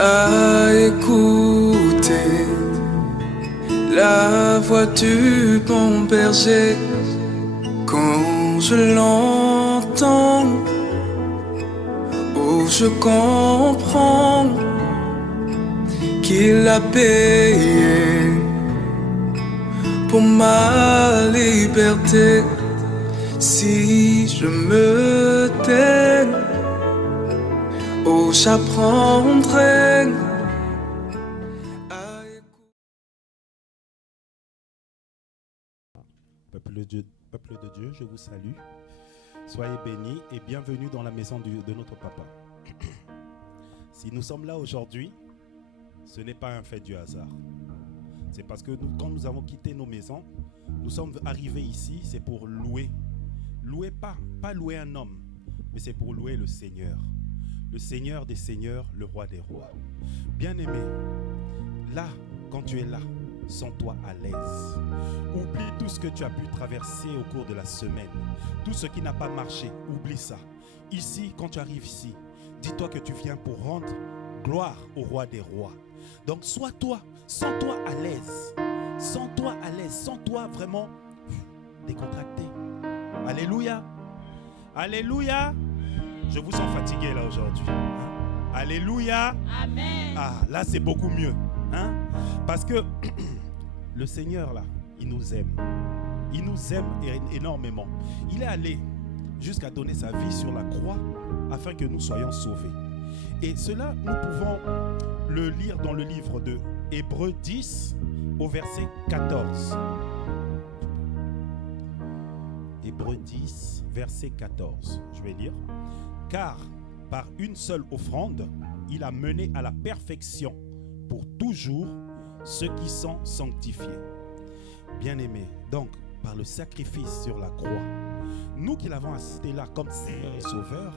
À écouter la voix du bon berger. Quand je l'entends, oh, je comprends qu'il a payé pour ma liberté. Si je me tais, oh, j'apprendrai à écouter. Peuple de Dieu, je vous salue. Soyez bénis et bienvenue dans la maison de notre papa. Si nous sommes là aujourd'hui, ce n'est pas un fait du hasard. C'est parce que quand nous avons quitté nos maisons, nous sommes arrivés ici, c'est pour louer. Louer pas louer un homme, mais c'est pour louer le Seigneur. Le Seigneur des Seigneurs, le Roi des Rois. Bien-aimé, là, quand tu es là, sens-toi à l'aise. Oublie tout ce que tu as pu traverser au cours de la semaine. Tout ce qui n'a pas marché, oublie ça. Ici, quand tu arrives ici, dis-toi que tu viens pour rendre gloire au Roi des Rois. Donc, sens-toi à l'aise. Sens-toi à l'aise. Sens-toi vraiment décontracté. Alléluia. Alléluia. Je vous sens fatigué là aujourd'hui. Alléluia. Amen. Ah, là c'est beaucoup mieux. Hein? Parce que le Seigneur là, il nous aime. Il nous aime énormément. Il est allé jusqu'à donner sa vie sur la croix afin que nous soyons sauvés. Et cela, nous pouvons le lire dans le livre de Hébreux 10 au verset 14. Hébreux 10, verset 14. Je vais lire. Car par une seule offrande, il a mené à la perfection pour toujours ceux qui sont sanctifiés. Bien-aimés, donc par le sacrifice sur la croix, nous qui l'avons assisté là comme Seigneur et Sauveur,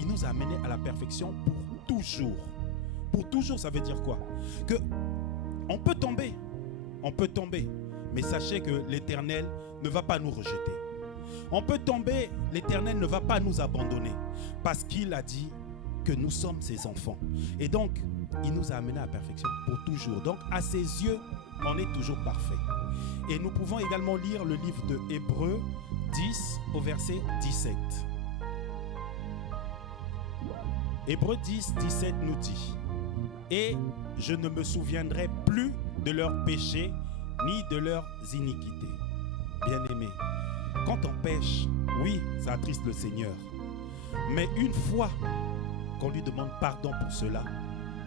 il nous a amenés à la perfection pour toujours. Pour toujours, ça veut dire quoi? Que on peut tomber, mais sachez que l'Éternel ne va pas nous rejeter. On peut tomber, l'Éternel ne va pas nous abandonner parce qu'il a dit que nous sommes ses enfants. Et donc, il nous a amenés à la perfection pour toujours. Donc, à ses yeux, on est toujours parfait. Et nous pouvons également lire le livre de Hébreux 10 au verset 17. Hébreux 10, 17 nous dit: et je ne me souviendrai plus de leurs péchés ni de leurs iniquités. Bien-aimés, quand on pêche, oui, ça attriste le Seigneur. Mais une fois qu'on lui demande pardon pour cela,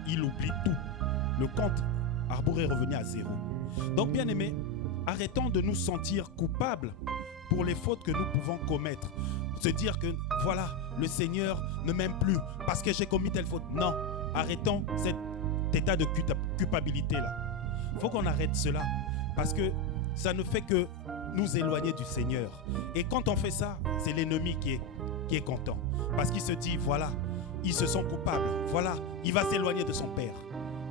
il oublie tout. Le compte à rebours est revenu à zéro. Donc, bien-aimés, arrêtons de nous sentir coupables pour les fautes que nous pouvons commettre. Se dire que, voilà, le Seigneur ne m'aime plus parce que j'ai commis telle faute. Non, arrêtons cet état de culpabilité-là. Il faut qu'on arrête cela parce que ça ne fait que nous éloigner du Seigneur. Et quand on fait ça, c'est l'ennemi qui est content. Parce qu'il se dit, voilà, ils se sont coupables. Voilà, il va s'éloigner de son Père.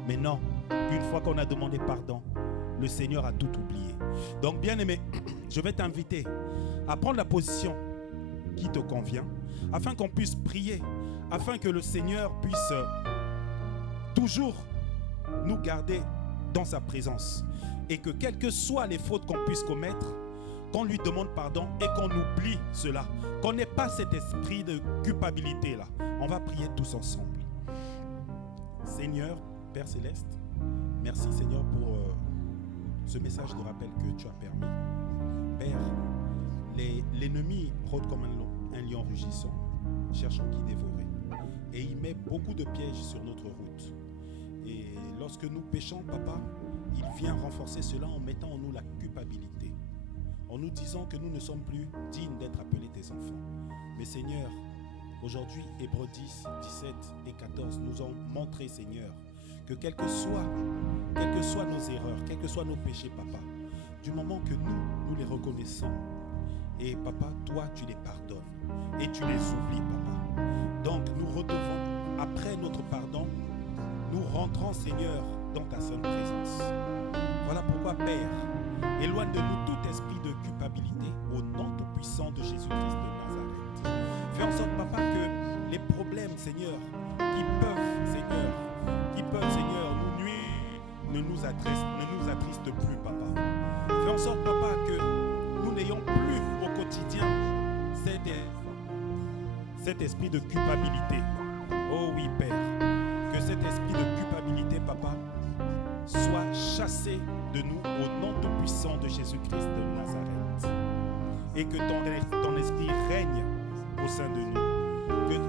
Mais non, une fois qu'on a demandé pardon, le Seigneur a tout oublié. Donc, bien-aimé, je vais t'inviter à prendre la position qui te convient, afin qu'on puisse prier, afin que le Seigneur puisse toujours nous garder dans sa présence. Et que quelles que soient les fautes qu'on puisse commettre, qu'on lui demande pardon et qu'on oublie cela. Qu'on n'ait pas cet esprit de culpabilité là. On va prier tous ensemble. Seigneur, Père Céleste, merci Seigneur pour ce message de rappel que tu as permis. Père, l'ennemi rôde comme un lion rugissant, cherchant qui dévorer. Et il met beaucoup de pièges sur notre route. Et lorsque nous péchons, Papa, il vient renforcer cela en mettant en nous la culpabilité. En nous disant que nous ne sommes plus dignes d'être appelés tes enfants. Mais Seigneur, aujourd'hui, Hébreux 10, 17 et 14 nous ont montré, Seigneur, que quelles que soient nos erreurs, quels que soient nos péchés, Papa, du moment que nous les reconnaissons, et Papa, toi, tu les pardonnes et tu les oublies, Papa. Donc, nous redevons, après notre pardon, nous rentrons, Seigneur, dans ta sainte présence. Voilà pourquoi, Père, éloigne de nous tout esprit de culpabilité au nom tout-puissant de Jésus-Christ de Nazareth. Fais en sorte, Papa, que les problèmes, Seigneur, attriste plus, papa. Fais en sorte, papa, que nous n'ayons plus au quotidien cet esprit de culpabilité. Oh oui, Père, que cet esprit de culpabilité, papa, soit chassé de nous au nom tout puissant de Jésus-Christ de Nazareth. Et que ton esprit règne au sein de nous.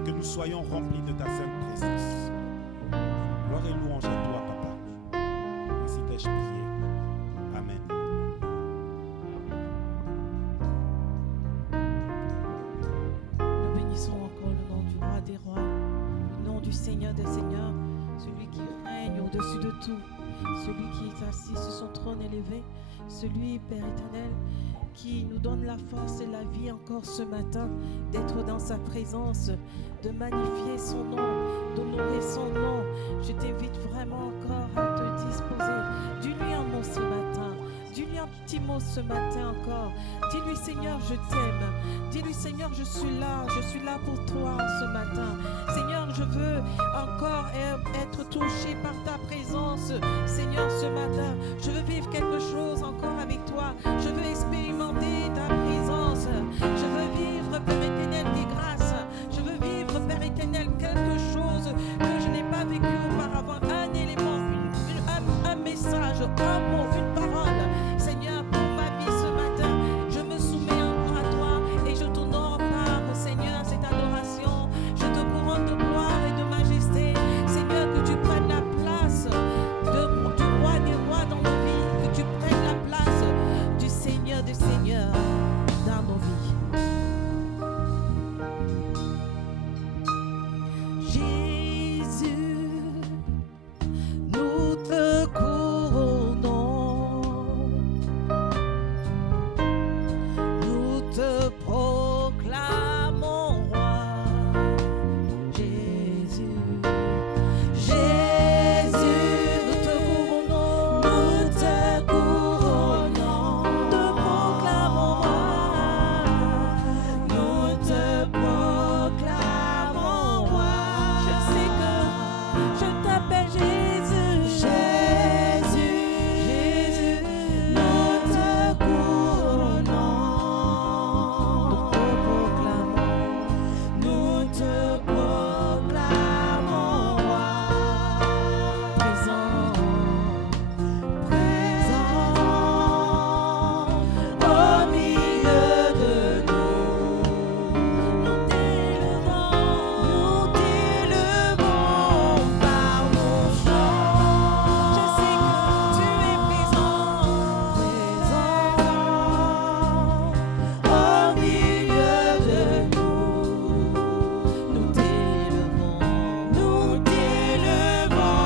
Que nous soyons remplis de ta sainte présence. Gloire et louange à toi, papa. Ainsi t'ai-je prié. Amen. Nous bénissons encore le nom du roi des rois, le nom du Seigneur des seigneurs, celui qui règne au-dessus de tout, celui qui est assis sur son trône élevé, celui, Père éternel, qui nous donne la force et la vie encore ce matin d'être dans sa présence, de magnifier son nom, d'honorer son nom. Je t'invite vraiment encore à te disposer. Dis-lui un mot ce matin. Dis-lui un petit mot ce matin encore. Dis-lui, Seigneur, je t'aime. Dis-lui, Seigneur, je suis là pour toi ce matin. Seigneur, je veux encore être touché par ta présence. Seigneur, ce matin, je veux vivre quelque chose encore avec toi. Je veux expérimenter ta présence. Je veux vivre, Père éternel, des grâces. Je veux vivre, Père éternel, quelque chose que je n'ai pas vécu auparavant. Un élément, un message, un mot, une parole. Seigneur, pour ma vie ce matin, je me soumets encore à toi et je t'honore par, Seigneur, cette adoration. Je te couronne de gloire et de majesté. Seigneur, que tu prennes la place du roi des rois dans nos vies, que tu prennes la place du Seigneur des seigneurs dans nos vies. Jésus, nous te couronnons, nous te proclamons roi. Jésus, Jésus, nous te couronnons, te proclamons roi. Nous te proclamons roi. Je sais que je t'appelle Jésus. Jésus, nous te couronnons, nous te proclamons roi. Présent au milieu de nous. Nous t'élevons par nos chants. Je sais que tu es présent au milieu de nous. Nous t'élevons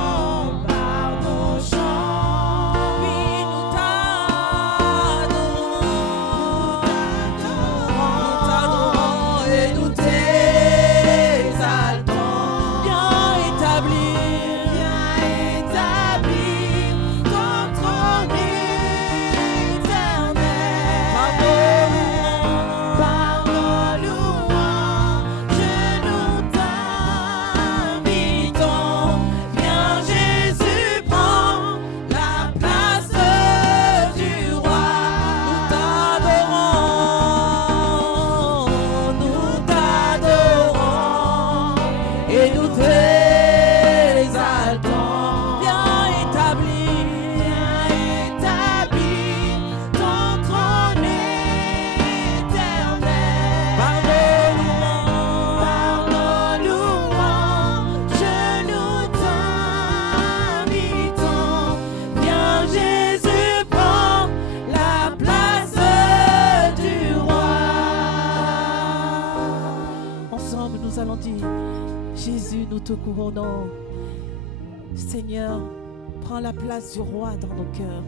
par nos chants. Oui, nous t'adorons et nous t'exaltons. Bien établi, ton trône éternel. Par nos louanges, nous t'invitons. Viens Jésus, prends la place du roi. Nous t'adorons et nous t'exaltons. Bien établi, ton trône éternel. Par nos louanges, nous t'invitons. Viens Jésus, prends la place du roi. Ensemble, nous allons dire: Jésus, nous te couronnons. Seigneur, prends la place du roi dans nos cœurs.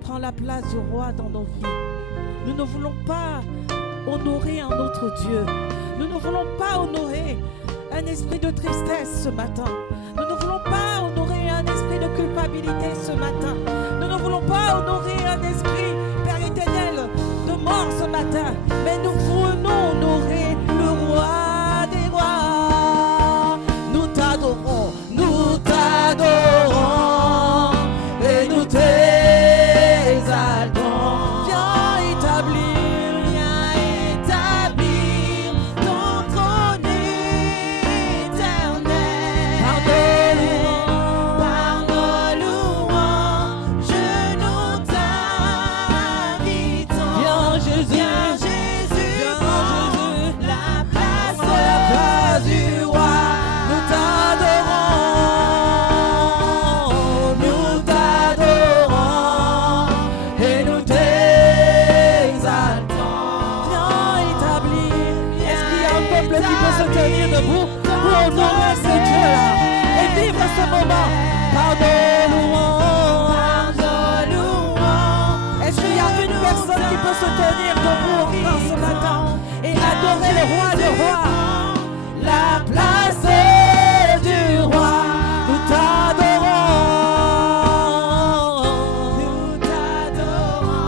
Prends la place du roi dans nos vies. Nous ne voulons pas honorer un autre Dieu. Nous ne voulons pas honorer un esprit de tristesse ce matin. Nous ne voulons pas honorer un esprit de culpabilité ce matin. Nous ne voulons pas honorer un esprit, Père éternel, de mort ce matin. Mais nous voulons honorer le roi des rois. Nous t'adorons et nous debout pour honorer ce Dieu-là et vivre ce moment par nos louanges. Est-ce qu'il y a une personne qui peut se tenir debout encore ce matin et adorer le roi des rois? La place du roi, nous t'adorons,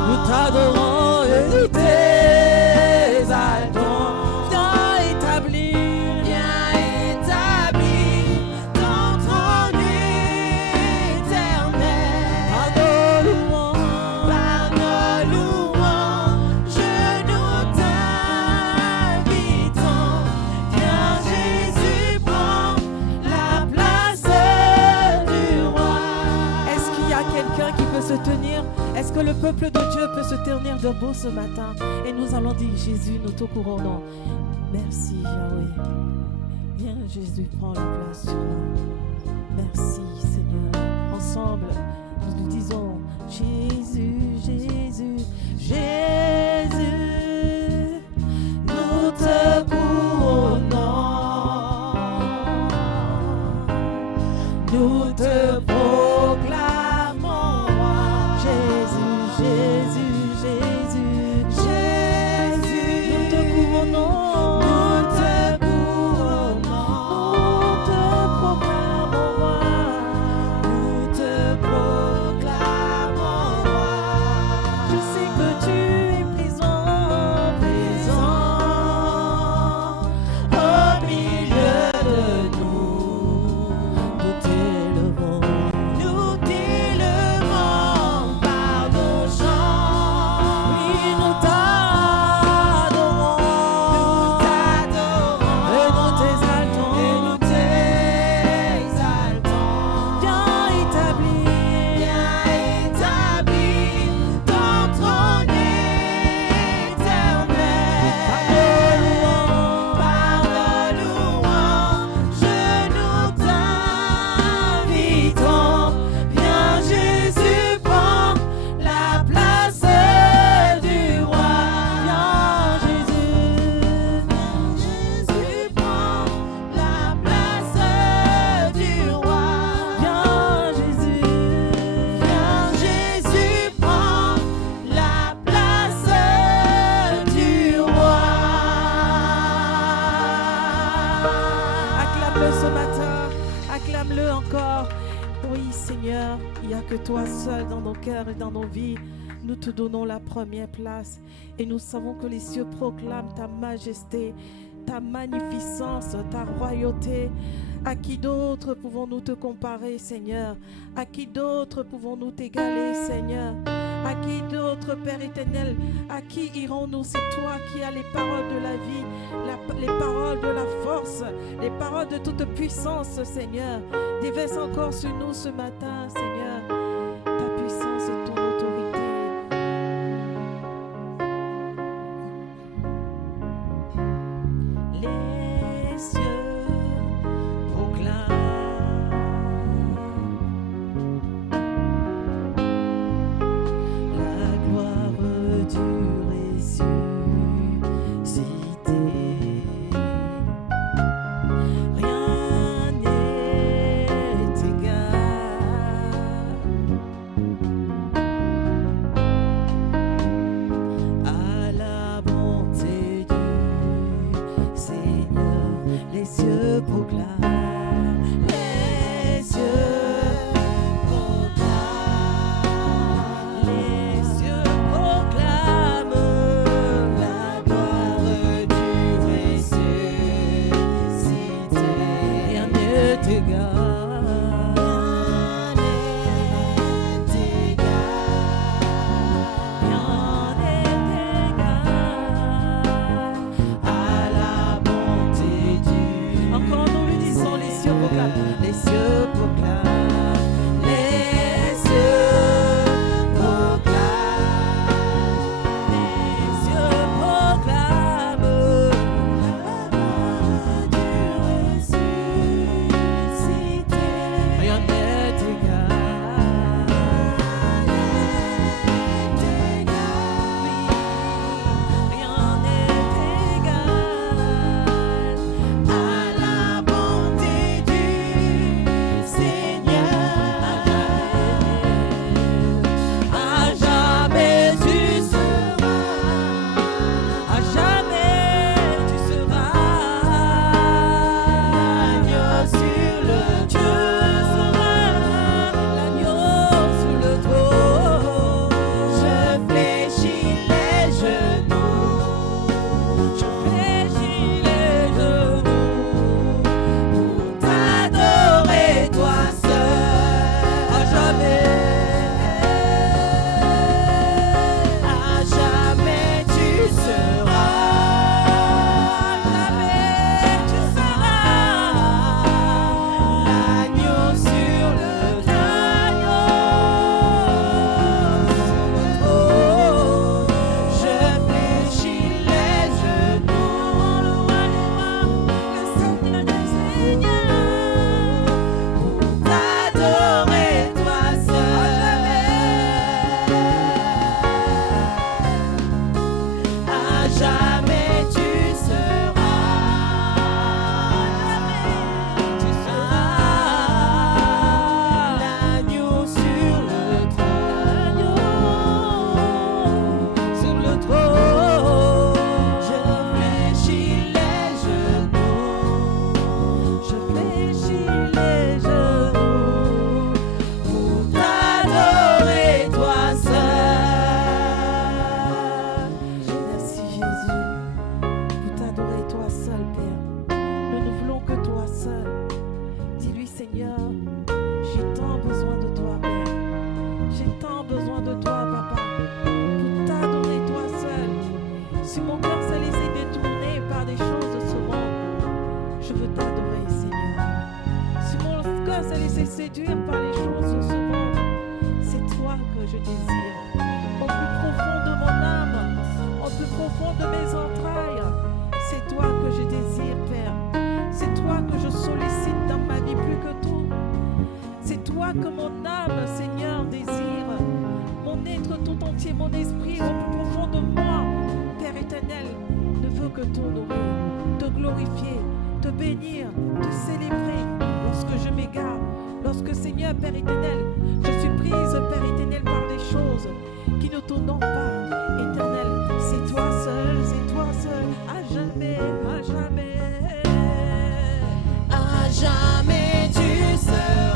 nous t'adorons et nous t'exaltons. Viens établir ton trône éternel. Par nos louanges, nous t'invitons. Viens Jésus, prends la place du roi. Est-ce qu'il y a quelqu'un qui peut se tenir? Est-ce que le peuple de Dieu peut se tenir debout ce matin? Et nous allons dire, Jésus, nous te couronnons. Merci Yahweh. Viens Jésus, prends la place du roi. Merci Seigneur. Ensemble, nous nous disons, Jésus, Jésus, Jésus, nous te couronnons. Nous te proclamons roi. Jésus, Jésus, Jésus, Jésus, nous te couronnons. Nous te proclamons roi. Nous te proclamons roi. Je sais que tu es présent au milieu de nous. Nous t'élevons par nos chants. Oui, nous t'adorons et nous t'exaltons. Viens établir ton trône éternel. Par nos louanges, nous t'invitons. Viens Jésus, prends la place du roi. Viens Jésus, prends la place du roi. Viens Jésus, prends la place du roi. Acclame-le ce matin, acclame-le encore. Oui Seigneur, il n'y a que toi seul dans nos cœurs et dans nos vies. Nous te donnons la première place et nous savons que les cieux proclament ta majesté, ta magnificence, ta royauté. À qui d'autre pouvons-nous te comparer, Seigneur? À qui d'autre pouvons-nous t'égaler, Seigneur? À qui d'autre, Père éternel? À qui irons-nous? C'est toi qui as les paroles de la vie, les paroles de la force, les paroles de toute puissance, Seigneur. Déverse encore sur nous ce matin, Seigneur, ta puissance et ton autorité. Les cieux proclament la gloire du ressuscité. Rien n'est égal à la bonté du Seigneur. Les cieux proclament, les cieux proclament, les cieux proclament la gloire du ressuscité. Rien n'est égal, rien n'est égal à la bonté du. Encore nous lui disons, les cieux proclament, les cieux proclament, les cieux proclament, les cieux proclament la gloire du ressuscité. Je veux t'adorer, Seigneur. Si mon cœur s'est laissé séduire par les choses de ce monde, c'est toi que je désire. Au plus profond de mon âme, au plus profond de mes entrailles, c'est toi que je désire, Père. C'est toi que je sollicite dans ma vie plus que tout. C'est toi que mon âme, Seigneur, désire. Mon être tout entier, mon esprit au plus profond de moi, Père éternel, ne veut que t'honorer, te glorifier, te bénir, te célébrer lorsque je m'égare. Lorsque, Seigneur, Père éternel, je suis prise, Père éternel, par des choses qui ne t'honorent pas, éternel. C'est toi seul, à jamais, à jamais. À jamais tu seras.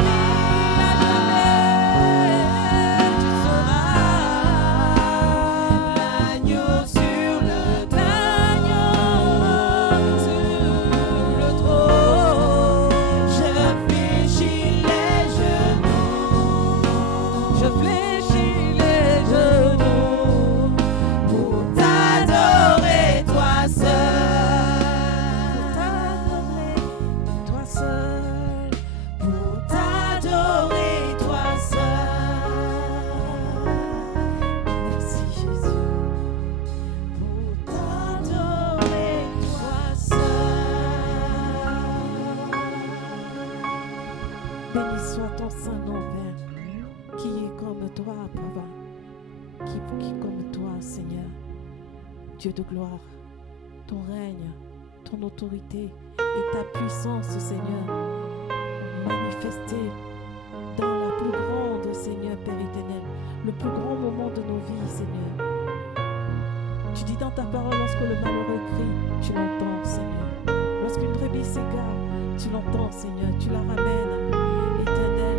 Dieu de gloire, ton règne, ton autorité et ta puissance, Seigneur, manifestée dans la plus grande, Seigneur, Père éternel, le plus grand moment de nos vies, Seigneur. Tu dis dans ta parole, lorsque le malheureux crie, tu l'entends, Seigneur. Lorsqu'une brebis s'égare, tu l'entends, Seigneur, tu la ramènes. Éternel,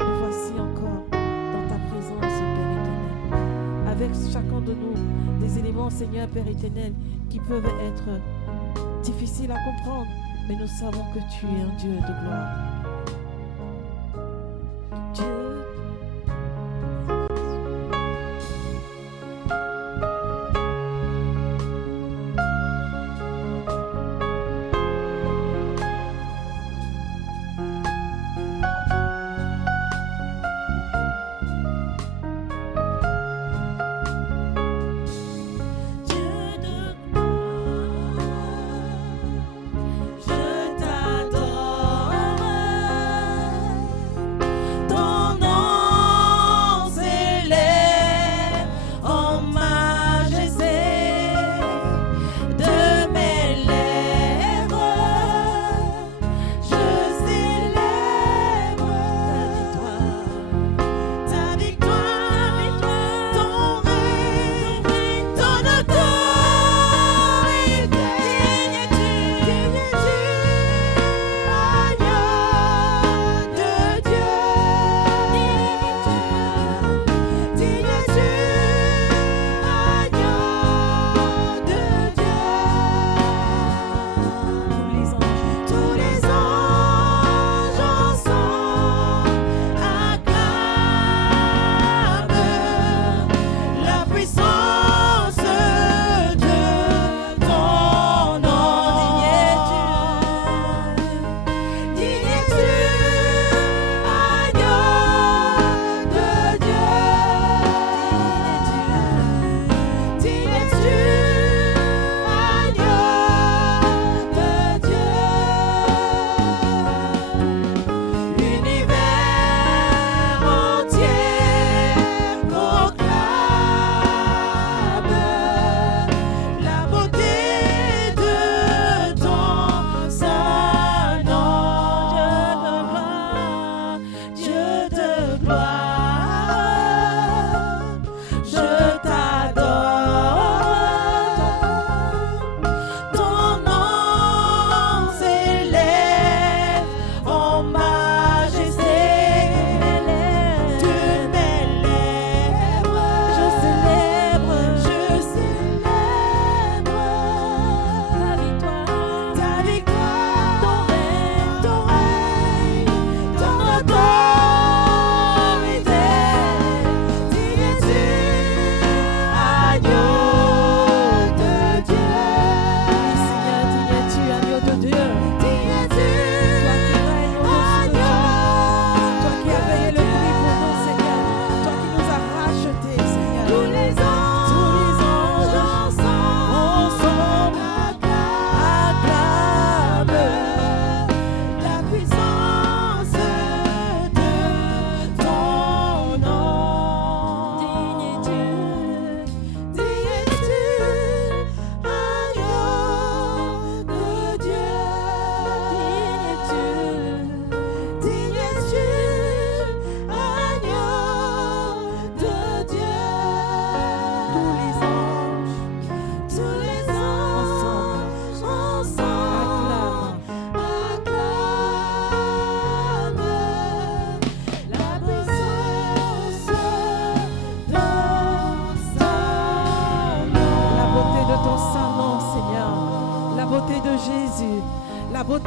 nous voici encore dans ta présence, Père éternel, avec chacun de nous, des éléments, Seigneur, Père éternel, qui peuvent être difficiles à comprendre, mais nous savons que tu es un Dieu de gloire. Dieu. Je t'adore.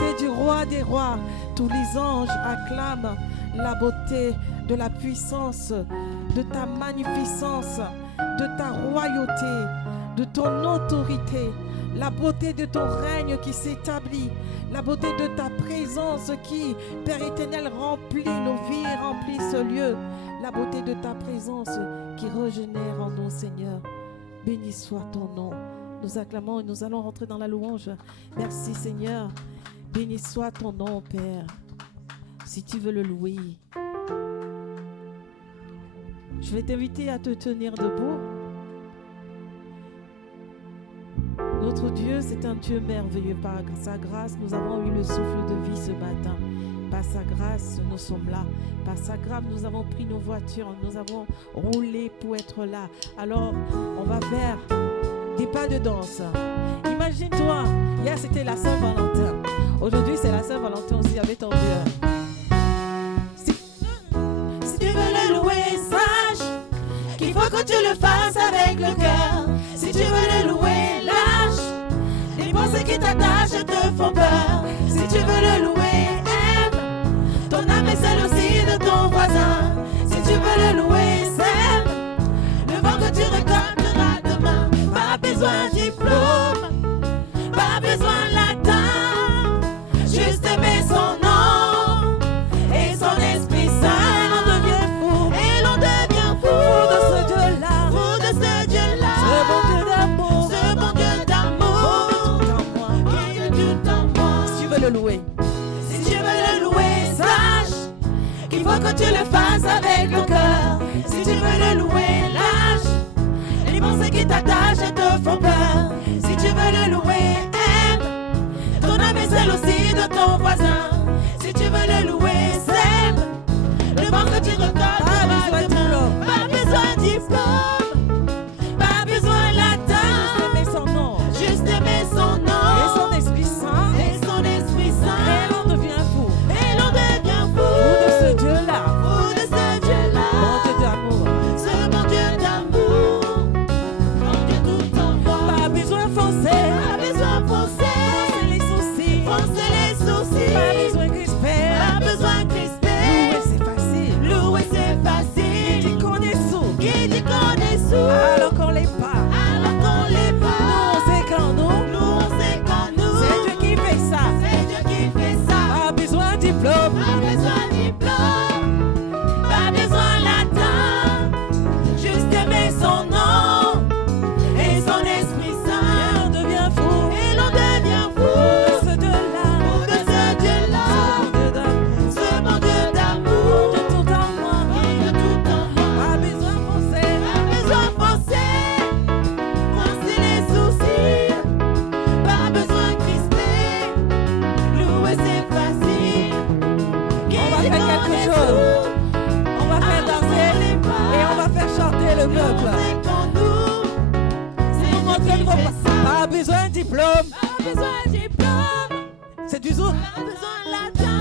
beauté du roi des rois. Tous les anges acclament la beauté de la puissance, de ta magnificence, de ta royauté, de ton autorité, la beauté de ton règne qui s'établit, la beauté de ta présence qui, Père éternel, remplit nos vies, remplit ce lieu, la beauté de ta présence qui régénère en nous, Seigneur. Béni soit ton nom. Nous acclamons et nous allons rentrer dans la louange. Merci, Seigneur. Béni soit ton nom, Père. Si tu veux le louer, je vais t'inviter à te tenir debout. Notre Dieu, c'est un Dieu merveilleux. Par sa grâce, nous avons eu le souffle de vie ce matin. Par sa grâce, nous sommes là. Par sa grâce, nous avons pris nos voitures. Nous avons roulé pour être là. Alors, on va faire des pas de danse. Imagine-toi, hier c'était la Saint-Valentin. Aujourd'hui, c'est la Saint-Valentin aussi avec ton Dieu. Si tu veux le louer, sache qu'il faut que tu le fasses avec le cœur. Si tu veux le louer, lâche les pensées qui t'attachent te font peur. Si tu veux le louer, aime ton âme et celle aussi de ton voisin. Si tu veux le louer, sème le vent que tu récolteras demain. Pas besoin de diplôme, pas besoin de latin, juste aimer son nom et son Esprit Saint. Et l'on devient fou. Et l'on devient fou de ce Dieu-là. Fou de ce Dieu-là. Ce bon Dieu d'amour. Ce bon Dieu d'amour. Tout en moi. Qui est tout en moi. Si tu veux le louer, Si tu veux le louer, sache qu'il faut que tu le fasses avec le cœur. Si tu veux le louer, lâche les pensées qui t'attachent et te font peur. Si tu veux le louer, aime ton âme et celle aussi de ton voisin. Si tu veux le louer, sème le vent que tu récolteras demain. Pas besoin de diplôme, pas besoin de latin, aimer son nom juste aimer son nom et son Esprit Saint. et son Esprit Et Saint. l'on devient fou. Et l'on devient Fou de ce fou, Dieu-là. fou de ce Dieu-là. Bon Dieu d'amour. Ce bon Dieu d'amour, bon Dieu tout en moi. Pas besoin de forcer. Pas besoin de forcer, Foncer les soucis. foncer les sourcils. Pas besoin de crisper. Pas besoin de crisper. Louer, c'est facile. Louer c'est Qui facile. connaît sous. Qui dit qu'on est sous Alors qu'on l'est pas. alors qu'on l'est Nous, pas. on sait qu'en nous, Nous on sait qu'en nous, c'est Dieu qui fait ça. c'est Dieu qui fait ça. Pas besoin de diplôme. Pas besoin de diplôme, pas besoin de latin, juste aimer son nom et son Esprit Et Saint. on devient fou. Et l'on devient fou De ce Dieu-là. fou de ce Dieu-là, Ce bon Dieu d'amour. ce bon Dieu De d'amour, tout en moi. qui est tout en moi. Pas besoin de forcer. Pas besoin de forcer, foncer les sourcils, pas besoin de crisper, louer c'est facile. On va faire quelque chose. On va faire danser et on va faire chanter le peuple. Pour montrer le Pas besoin de diplôme. Pas besoin de diplôme, C'est du zouk. pas besoin de latin,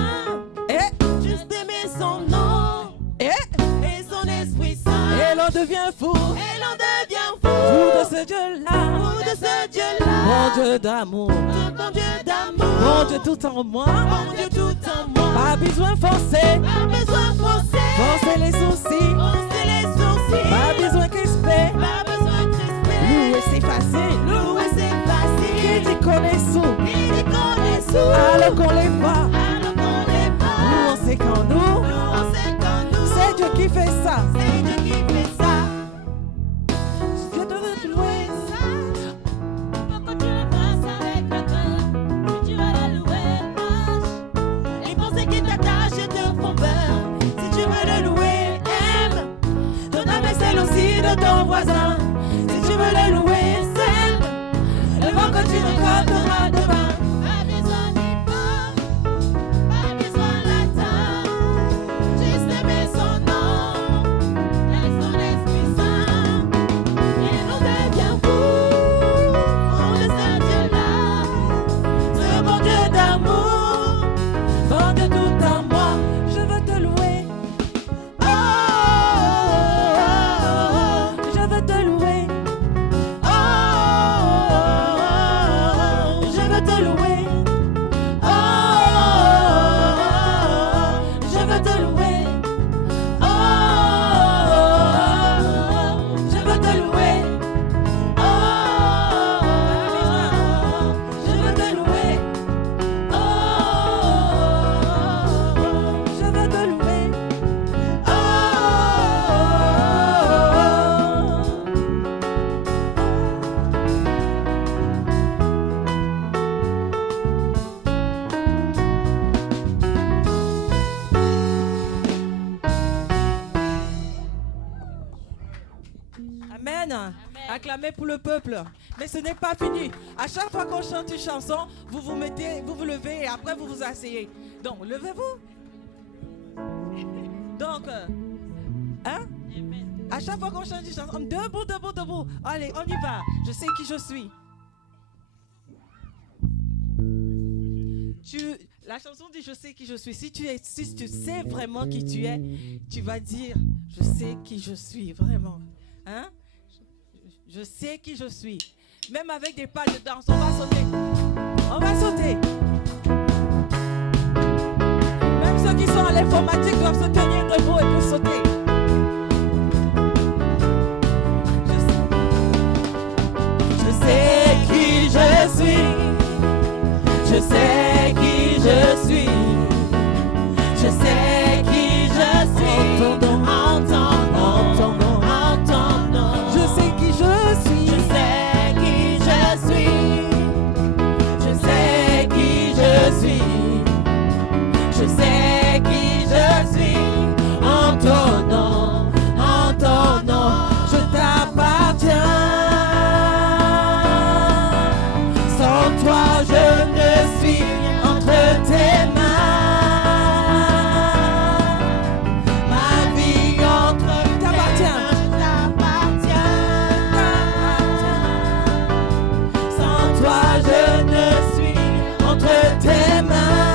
Et, juste aimer son nom et et son Esprit Saint. Et l'on devient fou. Et l'on devient Fou fou, de ce Dieu-là. fou de ce Dieu-là. Bon Dieu d'amour. Bon Dieu d'amour, Bon Dieu tout en moi. bon Dieu tout en moi. Pas besoin de forcer. Pas besoin de forcer, Forcer les soucis. foncer les sourcils. Pas besoin de crisper. Pas besoin de crisper. Louer c'est facile. Louer c'est Qui facile. dit qu'on est sous. Qui dit qu'on est sous Alors qu'on l'est pas. alors qu'on l'est Nous pas. on sait qu'en nous, Nous on sait qu'en nous, c'est Dieu qui fait ça. c'est Dieu qui fait ça. Dieu devait te louer. Faut que tu le fasses avec le cœur. Si tu veux le louer, lâche les pensées qui t'attachent et te font peur. Si tu veux le louer, aime ton âme et celle aussi de ton voisin. Si tu veux le louer, sème le vent que tu récolteras demain. Pas besoin de diplôme, pas besoin de latin, juste aimer son nom et son Esprit Saint. Et l'on devient fou, fou de ce Dieu-là, ce bon Dieu d'amour, Bon Dieu tout en moi. Je veux te louer. oh, oh, oh, Je veux te louer. oh, oh, oh, oh, je veux te louer. acclamer pour le peuple. Mais ce n'est pas fini. À chaque fois qu'on chante une chanson, vous vous levez et après vous vous asseyez. Donc, levez-vous. Donc, hein? À chaque fois qu'on chante une chanson, debout, debout, debout. Allez, on y va. Je sais qui je suis. La chanson dit je sais qui je suis. Si tu sais vraiment qui tu es, tu vas dire je sais qui je suis vraiment. Hein? Je sais qui je suis. Même avec des pas de danse, on va sauter. On va sauter. Même ceux qui sont à l'informatique doivent se tenir debout et pour sauter. Je sais qui je suis. Je sais qui je suis. Je sais qui je suis. Entendons. Je sais qui je suis. Je sais qui je suis. Je sais qui je suis. Je sais qui je suis. Entendons. Je t'appartiens. Sans toi je ne suis entre tes mains. Ma vie entre t'appartient. Sans toi je ne suis entre tes mains.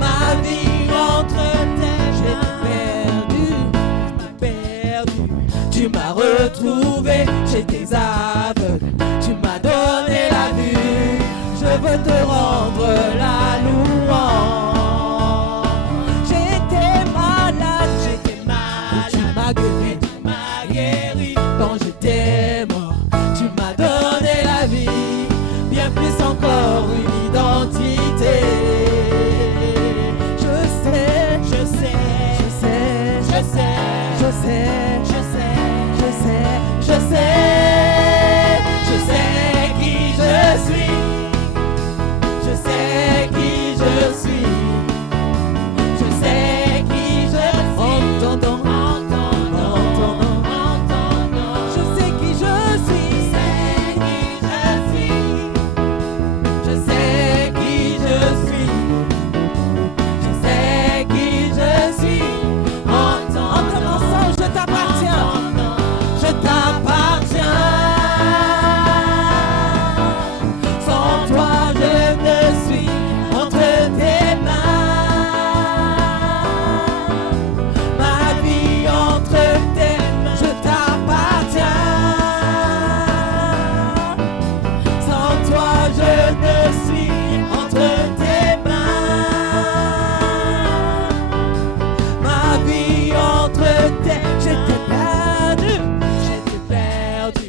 Ma vie entre tes perdu. Tu m'as retrouvé, j'étais aveugle. Tu m'as donné la vue. Je veux te rendre la louange. J'étais malade. Tu m'as guéri. Quand j'étais mort, tu m'as donné la vie. Bien plus encore une identité. Je sais qui je suis. Je sais qui je suis. Je sais qui je suis. Entendons. Je sais qui je suis. Je sais qui je suis. Je sais qui je suis. Entendons ensemble, je t'appartiens. Je t'appartiens. Sans toi je ne suis entre tes mains. Ma vie entre tes mains. Je t'appartiens. Sans toi je ne suis entre tes mains. Ma vie entre tes. J'étais perdu.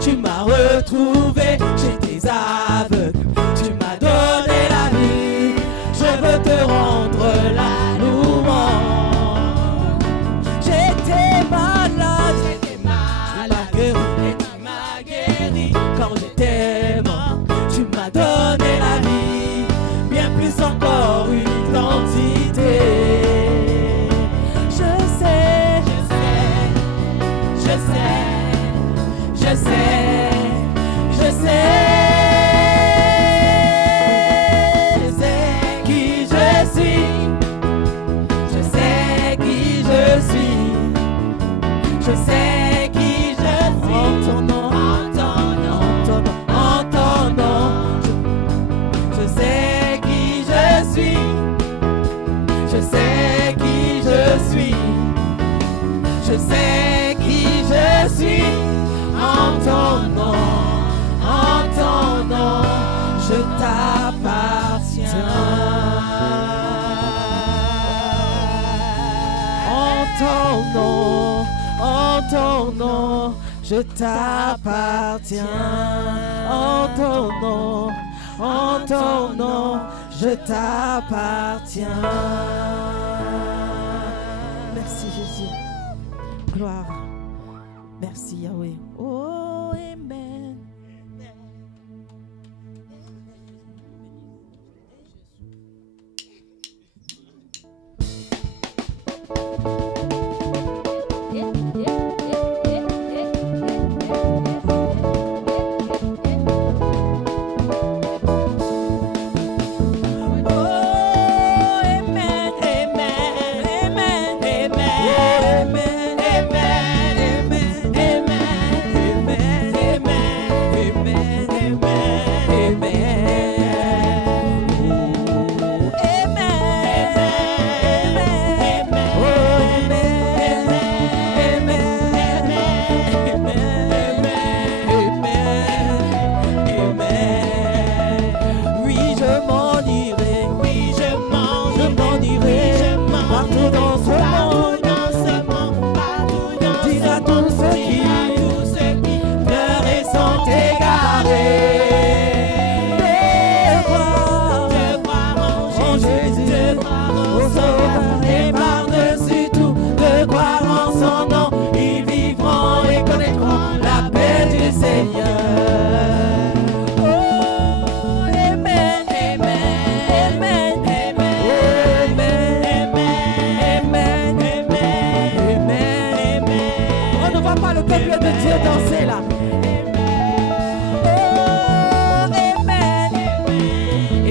Tu m'as retrouvé, j'étais aveugle. Tu m'as donné la vie. Je veux te rendre la louange. J'étais malade. Tu m'as guéri. Quand j'étais mort, tu m'as donné la vie. Bien plus encore une identité. Je sais qui je suis. Je sais qui je suis. Je sais qui je suis. Entendons. Je sais qui je suis. Je sais qui je suis. Je sais qui je suis. Entendons, je t'appartiens. Entendons, je t'appartiens. Entendons, je t'appartiens. Merci Jésus. Gloire. Merci Yahweh. Oh, amen. Yeah.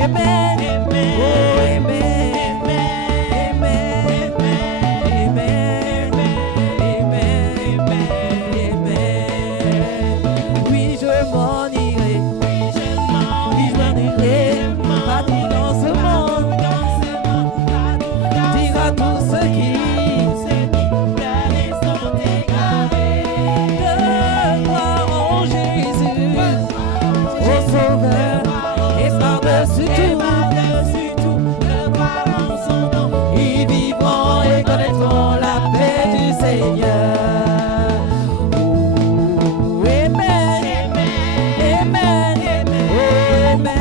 Amen. Amen. Oh, amen. Oui, je m'en irai. Oui, je m'en irai. Partout dans ce monde. Dire à tous ceux qui de croire en Jésus, au Sauveur, et par-dessus tout, ils vivront et connaîtront la paix du Seigneur. Oh, amen. Amen. Oh, amen.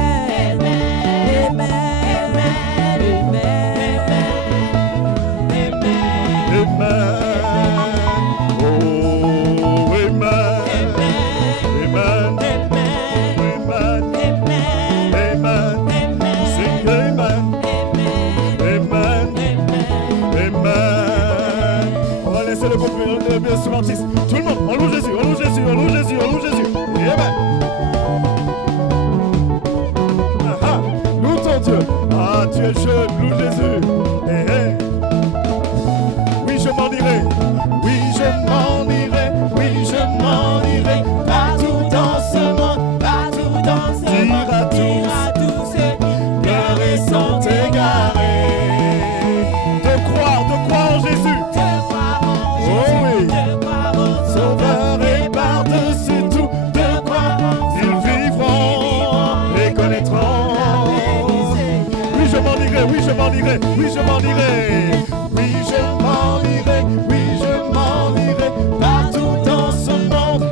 Amen. On va laisser le groupe instrumentiste. Tout le monde, on loue Jésus, on loue Jésus, on loue Jésus, on loue Jésus. Amen. Ah, loue ton Dieu. Ah, tu es jeune, loue Jésus. Hey, hey. Oui, je m'en irai. Oui, je m'en irai. Oui, je m'en irai. Partout dans ce monde. Dire à tous pleurent et sont égarés. De croire en Jésus. Oh oui. Sauveur et par-dessus tout. De croire. Ils vivront et connaîtront. Oui, je m'en irai. Oui, je m'en irai. Oui, je m'en irai. Oui, je m'en irai. Oui, je m'en irai. Partout dans ce monde.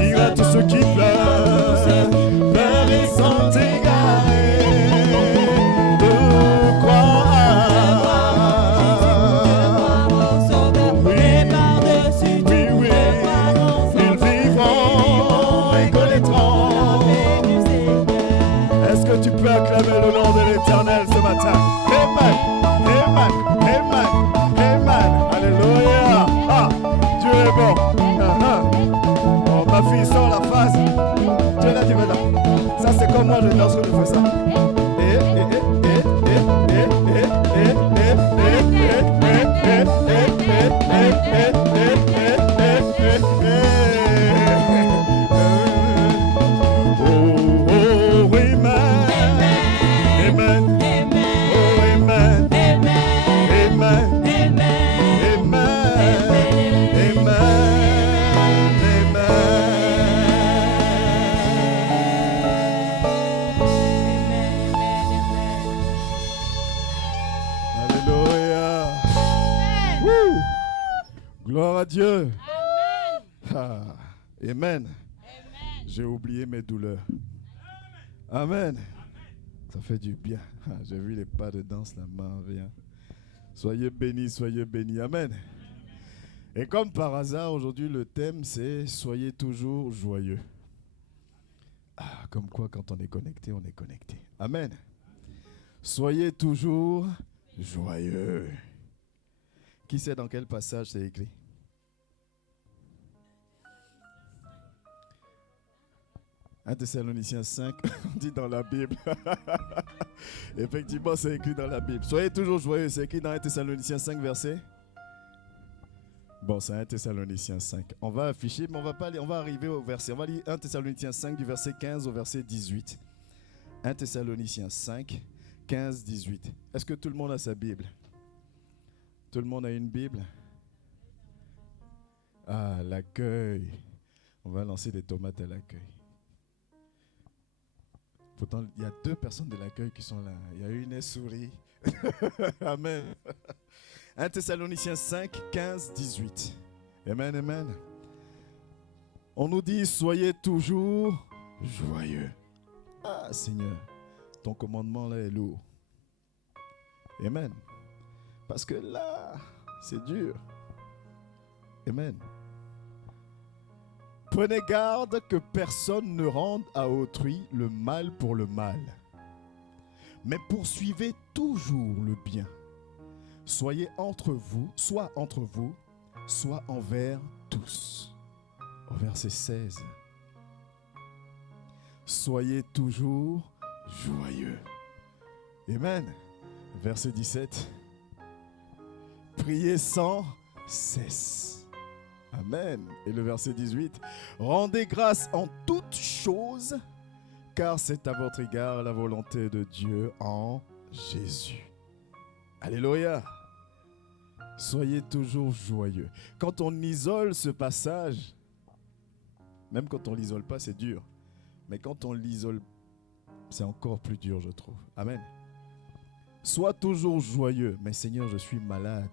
Dire à tous ceux qui pleurent et sont égarés. De croire. Oui, oui, ils vivront et connaîtront. Est-ce que tu peux acclamer le nom de l'Éternel ce matin? Amen, amen, amen, amen. Alléluia. Ah, Dieu est bon. Oh, ma fille, sort la face. Tu es là, tu es là. Ça, c'est comme moi, je danse, je fais ça. Gloire à Dieu. Ah, amen. J'ai oublié mes douleurs. Amen. Ça fait du bien. Ah, j'ai vu les pas de danse, la main vient. Soyez bénis, soyez bénis. Amen. Et comme par hasard, aujourd'hui, le thème, c'est « Soyez toujours joyeux ». Ah, comme quoi, quand on est connecté, on est connecté. Amen. Soyez toujours joyeux. Qui sait dans quel passage c'est écrit? « 1 Thessaloniciens 5 », on dit dans la Bible. Effectivement, c'est écrit dans la Bible. Soyez toujours joyeux, c'est écrit dans 1 Thessaloniciens 5, verset. Bon, c'est 1 Thessaloniciens 5. On va afficher, mais on va pas aller, on va arriver au verset. On va lire 1 Thessaloniciens 5 du verset 15 au verset 18. 1 Thessaloniciens 5, 15, 18. Est-ce que tout le monde a sa Bible? Tout le monde a une Bible? Ah, l'accueil. On va lancer des tomates à l'accueil. Pourtant, il y a 2 personnes de l'accueil qui sont là. Il y a une souris. Amen. 1 Thessaloniciens 5, 15, 18. Amen, amen. On nous dit, soyez toujours joyeux. Ah, Seigneur, ton commandement là est lourd. Amen. Parce que là, c'est dur. Amen. Prenez garde que personne ne rende à autrui le mal pour le mal. Mais poursuivez toujours le bien. Soyez entre vous, soit envers tous. Au verset 16. Soyez toujours joyeux. Amen. Verset 17. Priez sans cesse. Amen. Et le verset 18. Rendez grâce en toutes choses, car c'est à votre égard la volonté de Dieu en Jésus. Alléluia. Soyez toujours joyeux. Quand on isole ce passage, même quand on ne l'isole pas, c'est dur. Mais quand on l'isole, c'est encore plus dur, je trouve. Amen. Sois toujours joyeux. Mais Seigneur, je suis malade.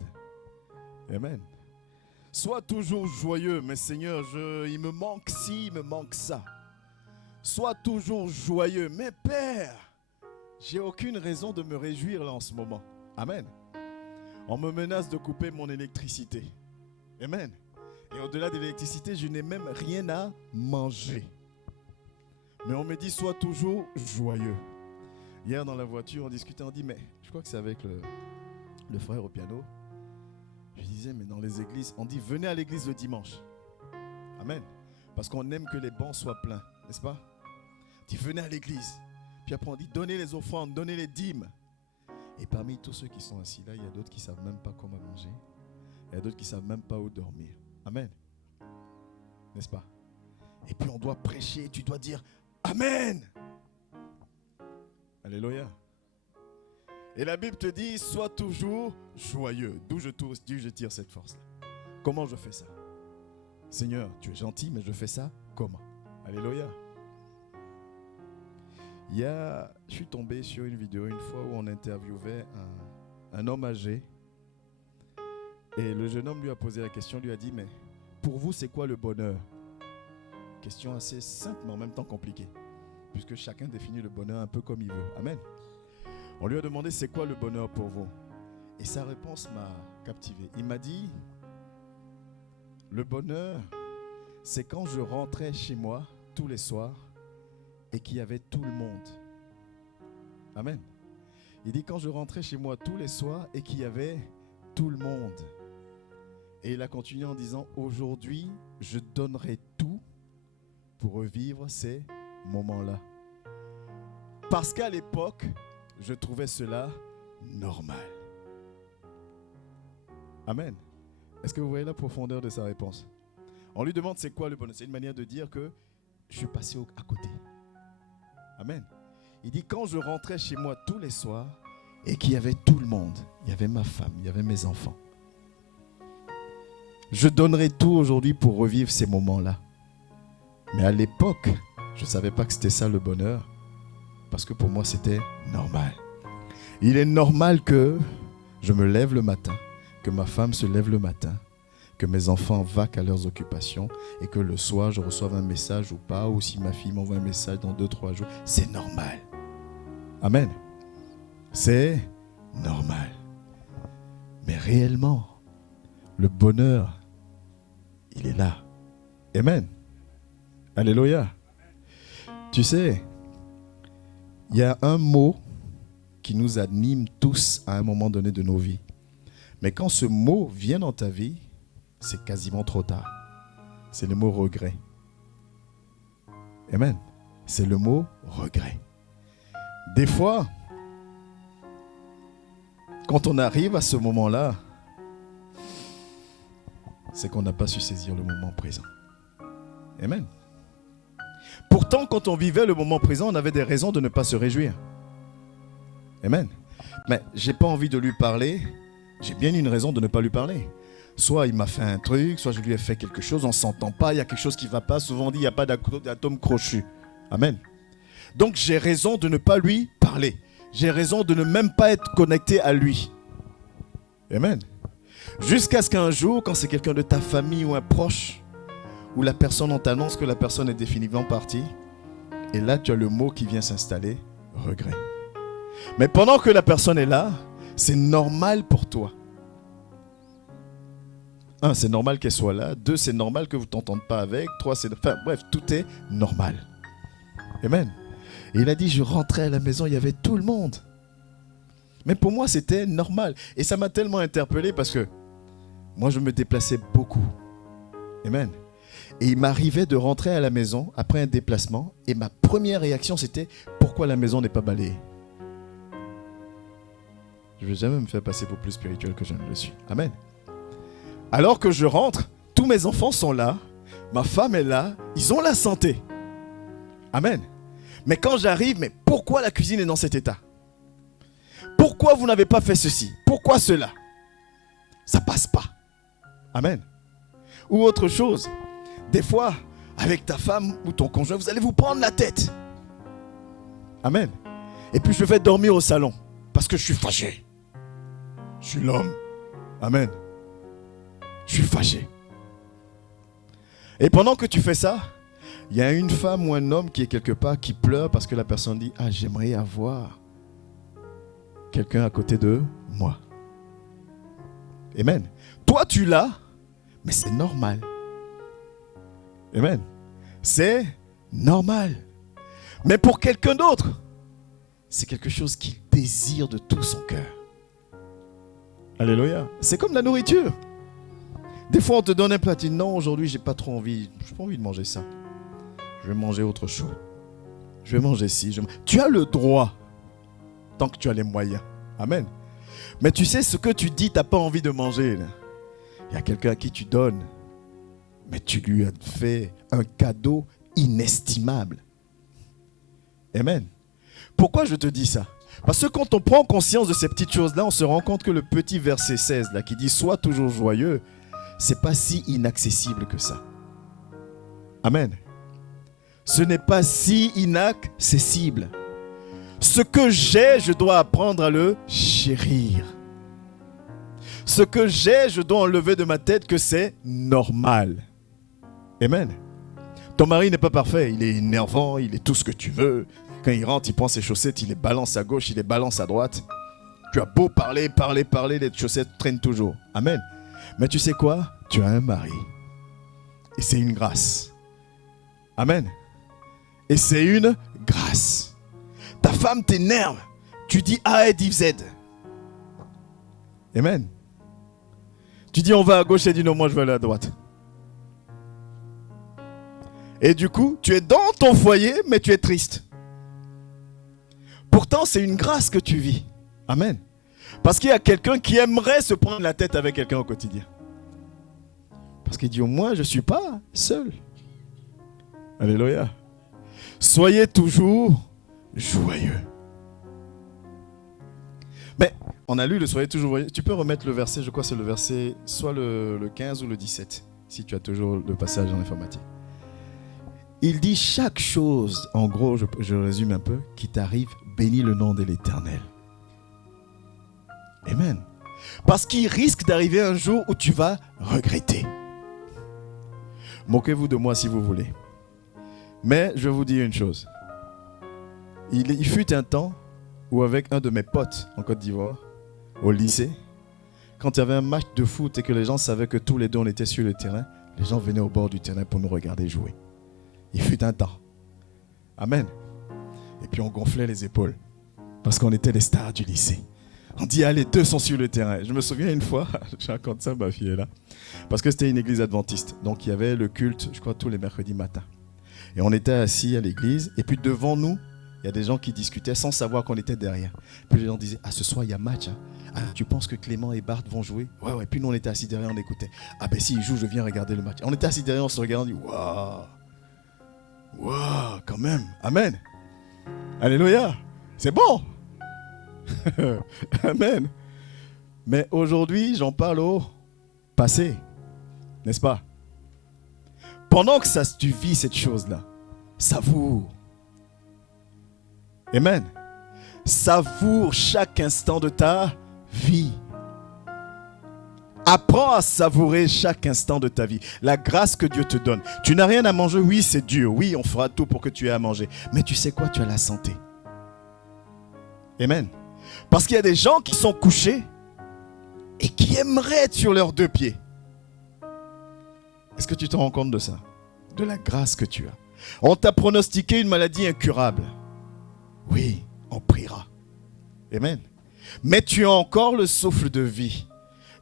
Amen. Sois toujours joyeux. Mais Seigneur, il me manque ci, il me manque ça. Sois toujours joyeux. Mais Père, j'ai aucune raison de me réjouir là en ce moment. Amen. On me menace de couper mon électricité. Amen. Et au-delà de l'électricité, je n'ai même rien à manger. Mais on me dit, sois toujours joyeux. Hier, dans la voiture, on discutait, on dit, mais je crois que c'est avec le frère au piano. Je disais, mais dans les églises, on dit, venez à l'église le dimanche. Amen. Parce qu'on aime que les bancs soient pleins, n'est-ce pas? On dit, venez à l'église. Puis après, on dit, donnez les offrandes, donnez les dîmes. Et parmi tous ceux qui sont assis là, il y a d'autres qui ne savent même pas comment manger. Il y a d'autres qui ne savent même pas où dormir. Amen. N'est-ce pas? Et puis on doit prêcher, tu dois dire Amen. Alléluia. Et la Bible te dit, sois toujours joyeux. D'où je tire cette force-là. Comment je fais ça? Seigneur, tu es gentil, mais je fais ça comment? Alléluia. Je suis tombé sur une vidéo une fois où on interviewait un homme âgé. Et le jeune homme lui a posé la question, lui a dit, mais pour vous, c'est quoi le bonheur? Question assez simple, mais en même temps compliquée. Puisque chacun définit le bonheur un peu comme il veut. Amen. On lui a demandé, c'est quoi le bonheur pour vous? Et sa réponse m'a captivé. Il m'a dit, le bonheur, c'est quand je rentrais chez moi tous les soirs et qu'il y avait tout le monde. Amen. Il dit, quand je rentrais chez moi tous les soirs et qu'il y avait tout le monde. Et il a continué en disant, aujourd'hui, je donnerai tout pour revivre ces moments-là. Parce qu'à l'époque, je trouvais cela normal. Amen. Est-ce que vous voyez la profondeur de sa réponse? On lui demande c'est quoi le bonheur? C'est une manière de dire que je suis passé à côté. Amen. Il dit quand je rentrais chez moi tous les soirs et qu'il y avait tout le monde, il y avait ma femme, il y avait mes enfants. Je donnerai tout aujourd'hui pour revivre ces moments-là. Mais à l'époque, je ne savais pas que c'était ça le bonheur. Parce que pour moi, c'était normal. Il est normal que je me lève le matin, que ma femme se lève le matin, que mes enfants vaquent à leurs occupations et que le soir, je reçoive un message ou pas, ou si ma fille m'envoie un message dans 2-3 jours. C'est normal. Amen. C'est normal. Mais réellement, le bonheur, il est là. Amen. Alléluia. Tu sais, il y a un mot qui nous anime tous à un moment donné de nos vies. Mais quand ce mot vient dans ta vie, c'est quasiment trop tard. C'est le mot regret. Amen. C'est le mot regret. Des fois, quand on arrive à ce moment-là, c'est qu'on n'a pas su saisir le moment présent. Amen. Pourtant, quand on vivait le moment présent, on avait des raisons de ne pas se réjouir. Amen. Mais je n'ai pas envie de lui parler. J'ai bien une raison de ne pas lui parler. Soit il m'a fait un truc, soit je lui ai fait quelque chose, on ne s'entend pas, il y a quelque chose qui ne va pas. Souvent on dit, il n'y a pas d'atome crochu. Amen. Donc j'ai raison de ne pas lui parler. J'ai raison de ne même pas être connecté à lui. Amen. Jusqu'à ce qu'un jour, quand c'est quelqu'un de ta famille ou un proche, où la personne, on t'annonce que la personne est définitivement partie, et là tu as le mot qui vient s'installer, regret. Mais pendant que la personne est là, c'est normal pour toi. 1, c'est normal qu'elle soit là. 2, c'est normal que vous ne t'entendiez pas avec. 3, bref, tout est normal. Amen. Et il a dit, je rentrais à la maison, il y avait tout le monde. Mais pour moi, c'était normal. Et ça m'a tellement interpellé parce que moi, je me déplaçais beaucoup. Amen. Et il m'arrivait de rentrer à la maison après un déplacement. Et ma première réaction, c'était, pourquoi la maison n'est pas balayée? Je ne vais jamais me faire passer pour plus spirituel que je ne le suis. Amen. Alors que je rentre, tous mes enfants sont là, ma femme est là, ils ont la santé. Amen. Mais quand j'arrive, mais pourquoi la cuisine est dans cet état? Pourquoi vous n'avez pas fait ceci? Pourquoi cela? Ça passe pas. Amen. Ou autre chose, des fois, avec ta femme ou ton conjoint, vous allez vous prendre la tête. Amen. Et puis je vais dormir au salon parce que je suis fâché. Je suis l'homme. Amen. Je suis fâché. Et pendant que tu fais ça, il y a une femme ou un homme qui est quelque part qui pleure parce que la personne dit: ah, j'aimerais avoir quelqu'un à côté de moi. Amen. Toi, tu l'as, mais c'est normal. Amen. C'est normal. Mais pour quelqu'un d'autre, c'est quelque chose qu'il désire de tout son cœur. Alléluia. C'est comme la nourriture. Des fois, on te donne un plat, tu dis: non, aujourd'hui, j'ai pas trop envie. J'ai pas envie de manger ça. Je vais manger autre chose. Je vais manger ci. Tu as le droit, tant que tu as les moyens. Amen. Mais tu sais, ce que tu dis, tu n'as pas envie de manger. Il y a quelqu'un à qui tu donnes, mais tu lui as fait un cadeau inestimable. Amen. Pourquoi je te dis ça? Parce que quand on prend conscience de ces petites choses-là, on se rend compte que le petit verset 16 là, qui dit: sois toujours joyeux, c'est pas si inaccessible que ça. Amen. Ce n'est pas si inaccessible. Ce que j'ai, je dois apprendre à le chérir. Ce que j'ai, je dois enlever de ma tête que c'est normal. Amen. Ton mari n'est pas parfait, il est énervant, il est tout ce que tu veux. Quand il rentre, il prend ses chaussettes, il les balance à gauche, il les balance à droite. Tu as beau parler, les chaussettes traînent toujours. Amen. Mais tu sais quoi? Tu as un mari. Et c'est une grâce. Amen. Et c'est une grâce. Ta femme t'énerve. Tu dis A et dit Z. Amen. Tu dis on va à gauche, elle dit non, moi je vais aller à droite. Et du coup, tu es dans ton foyer, mais tu es triste. Pourtant, c'est une grâce que tu vis. Amen. Parce qu'il y a quelqu'un qui aimerait se prendre la tête avec quelqu'un au quotidien. Parce qu'il dit au moins, je ne suis pas seul. Alléluia. Soyez toujours joyeux. Mais on a lu le soyez toujours joyeux. Tu peux remettre le verset, je crois que c'est le verset, soit le 15 ou le 17, si tu as toujours le passage en informatique. Il dit chaque chose, en gros, je résume un peu, qui t'arrive, bénis le nom de l'Éternel. Amen. Parce qu'il risque d'arriver un jour où tu vas regretter. Moquez-vous de moi si vous voulez. Mais je vais vous dire une chose. Il fut un temps où avec un de mes potes en Côte d'Ivoire, au lycée, quand il y avait un match de foot et que les gens savaient que tous les deux on était sur le terrain, les gens venaient au bord du terrain pour nous regarder jouer. Il fut un temps. Amen. Et puis on gonflait les épaules parce qu'on était les stars du lycée. On dit, ah, les deux sont sur le terrain. Je me souviens une fois, je raconte ça, ma fille est là, parce que c'était une église adventiste. Donc il y avait le culte, je crois, tous les mercredis matins. Et on était assis à l'église, et puis devant nous, il y a des gens qui discutaient sans savoir qu'on était derrière. Puis les gens disaient, ah, ce soir, il y a match. Hein. Ah, tu penses que Clément et Bart vont jouer? Ouais. Puis nous, on était assis derrière, on écoutait. Ah, ben si, ils jouent, je viens regarder le match. On était assis derrière, on se regardait, on dit, waouh, quand même. Amen. Alléluia. C'est bon. Amen. Mais aujourd'hui, j'en parle au passé. N'est-ce pas? Pendant que tu vis cette chose-là, savoure. Amen. Savoure chaque instant de ta vie. Apprends à savourer chaque instant de ta vie. La grâce que Dieu te donne. Tu n'as rien à manger, oui, c'est dur. Oui, on fera tout pour que tu aies à manger. Mais tu sais quoi? Tu as la santé. Amen. Parce qu'il y a des gens qui sont couchés et qui aimeraient être sur leurs deux pieds. Est-ce que tu te rends compte de ça? De la grâce que tu as. On t'a pronostiqué une maladie incurable. Oui, on priera. Amen. Mais tu as encore le souffle de vie.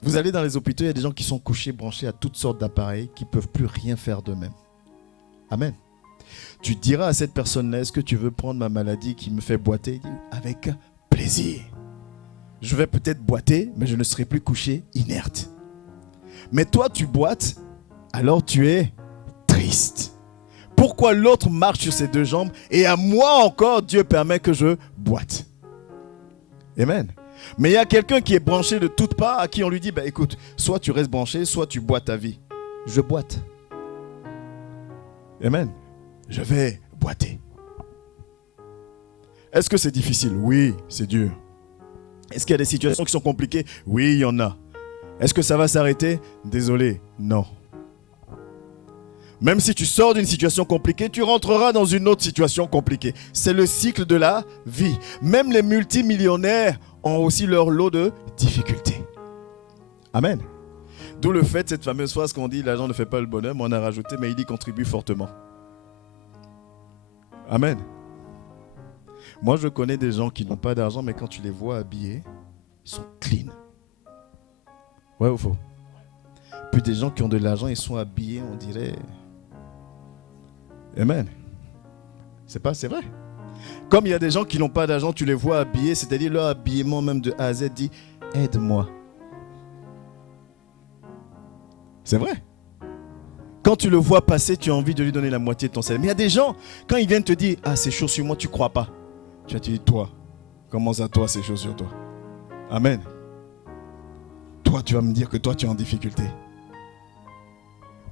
Vous allez dans les hôpitaux, il y a des gens qui sont couchés, branchés à toutes sortes d'appareils, qui ne peuvent plus rien faire d'eux-mêmes. Amen. Tu diras à cette personne-là, est-ce que tu veux prendre ma maladie qui me fait boiter? Avec plaisir. je vais peut-être boiter, mais je ne serai plus couché inerte. Mais toi, tu boites, alors tu es triste. Pourquoi l'autre marche sur ses deux jambes et à moi encore, Dieu permet que je boite? Amen. Mais il y a quelqu'un qui est branché de toutes parts, à qui on lui dit, bah, écoute, soit tu restes branché, soit tu boites ta vie. Je boite. Amen. Je vais boiter. Est-ce que c'est difficile? Oui, c'est dur. Est-ce qu'il y a des situations qui sont compliquées? Oui, il y en a. Est-ce que ça va s'arrêter? Désolé, non. Même si tu sors d'une situation compliquée, tu rentreras dans une autre situation compliquée. C'est le cycle de la vie. Même les multimillionnaires ont aussi leur lot de difficultés. Amen. D'où le fait de cette fameuse phrase qu'on dit, l'argent ne fait pas le bonheur, mais on a rajouté, mais il y contribue fortement. Amen. Moi, je connais des gens qui n'ont pas d'argent, mais quand tu les vois habillés, ils sont clean. Ouais ou faux? Puis des gens qui ont de l'argent, ils sont habillés, on dirait... Amen. C'est vrai. Comme il y a des gens qui n'ont pas d'argent, tu les vois habillés, c'est-à-dire leur habillement même de A à Z dit « aide-moi ». C'est vrai. Quand tu le vois passer, tu as envie de lui donner la moitié de ton salaire. Mais il y a des gens, quand ils viennent te dire « ah, c'est chaud sur moi, tu ne crois pas ». Tu vas te dire « toi, comment ça toi, c'est chaud sur toi ?» Amen. Toi, tu vas me dire que toi, tu es en difficulté.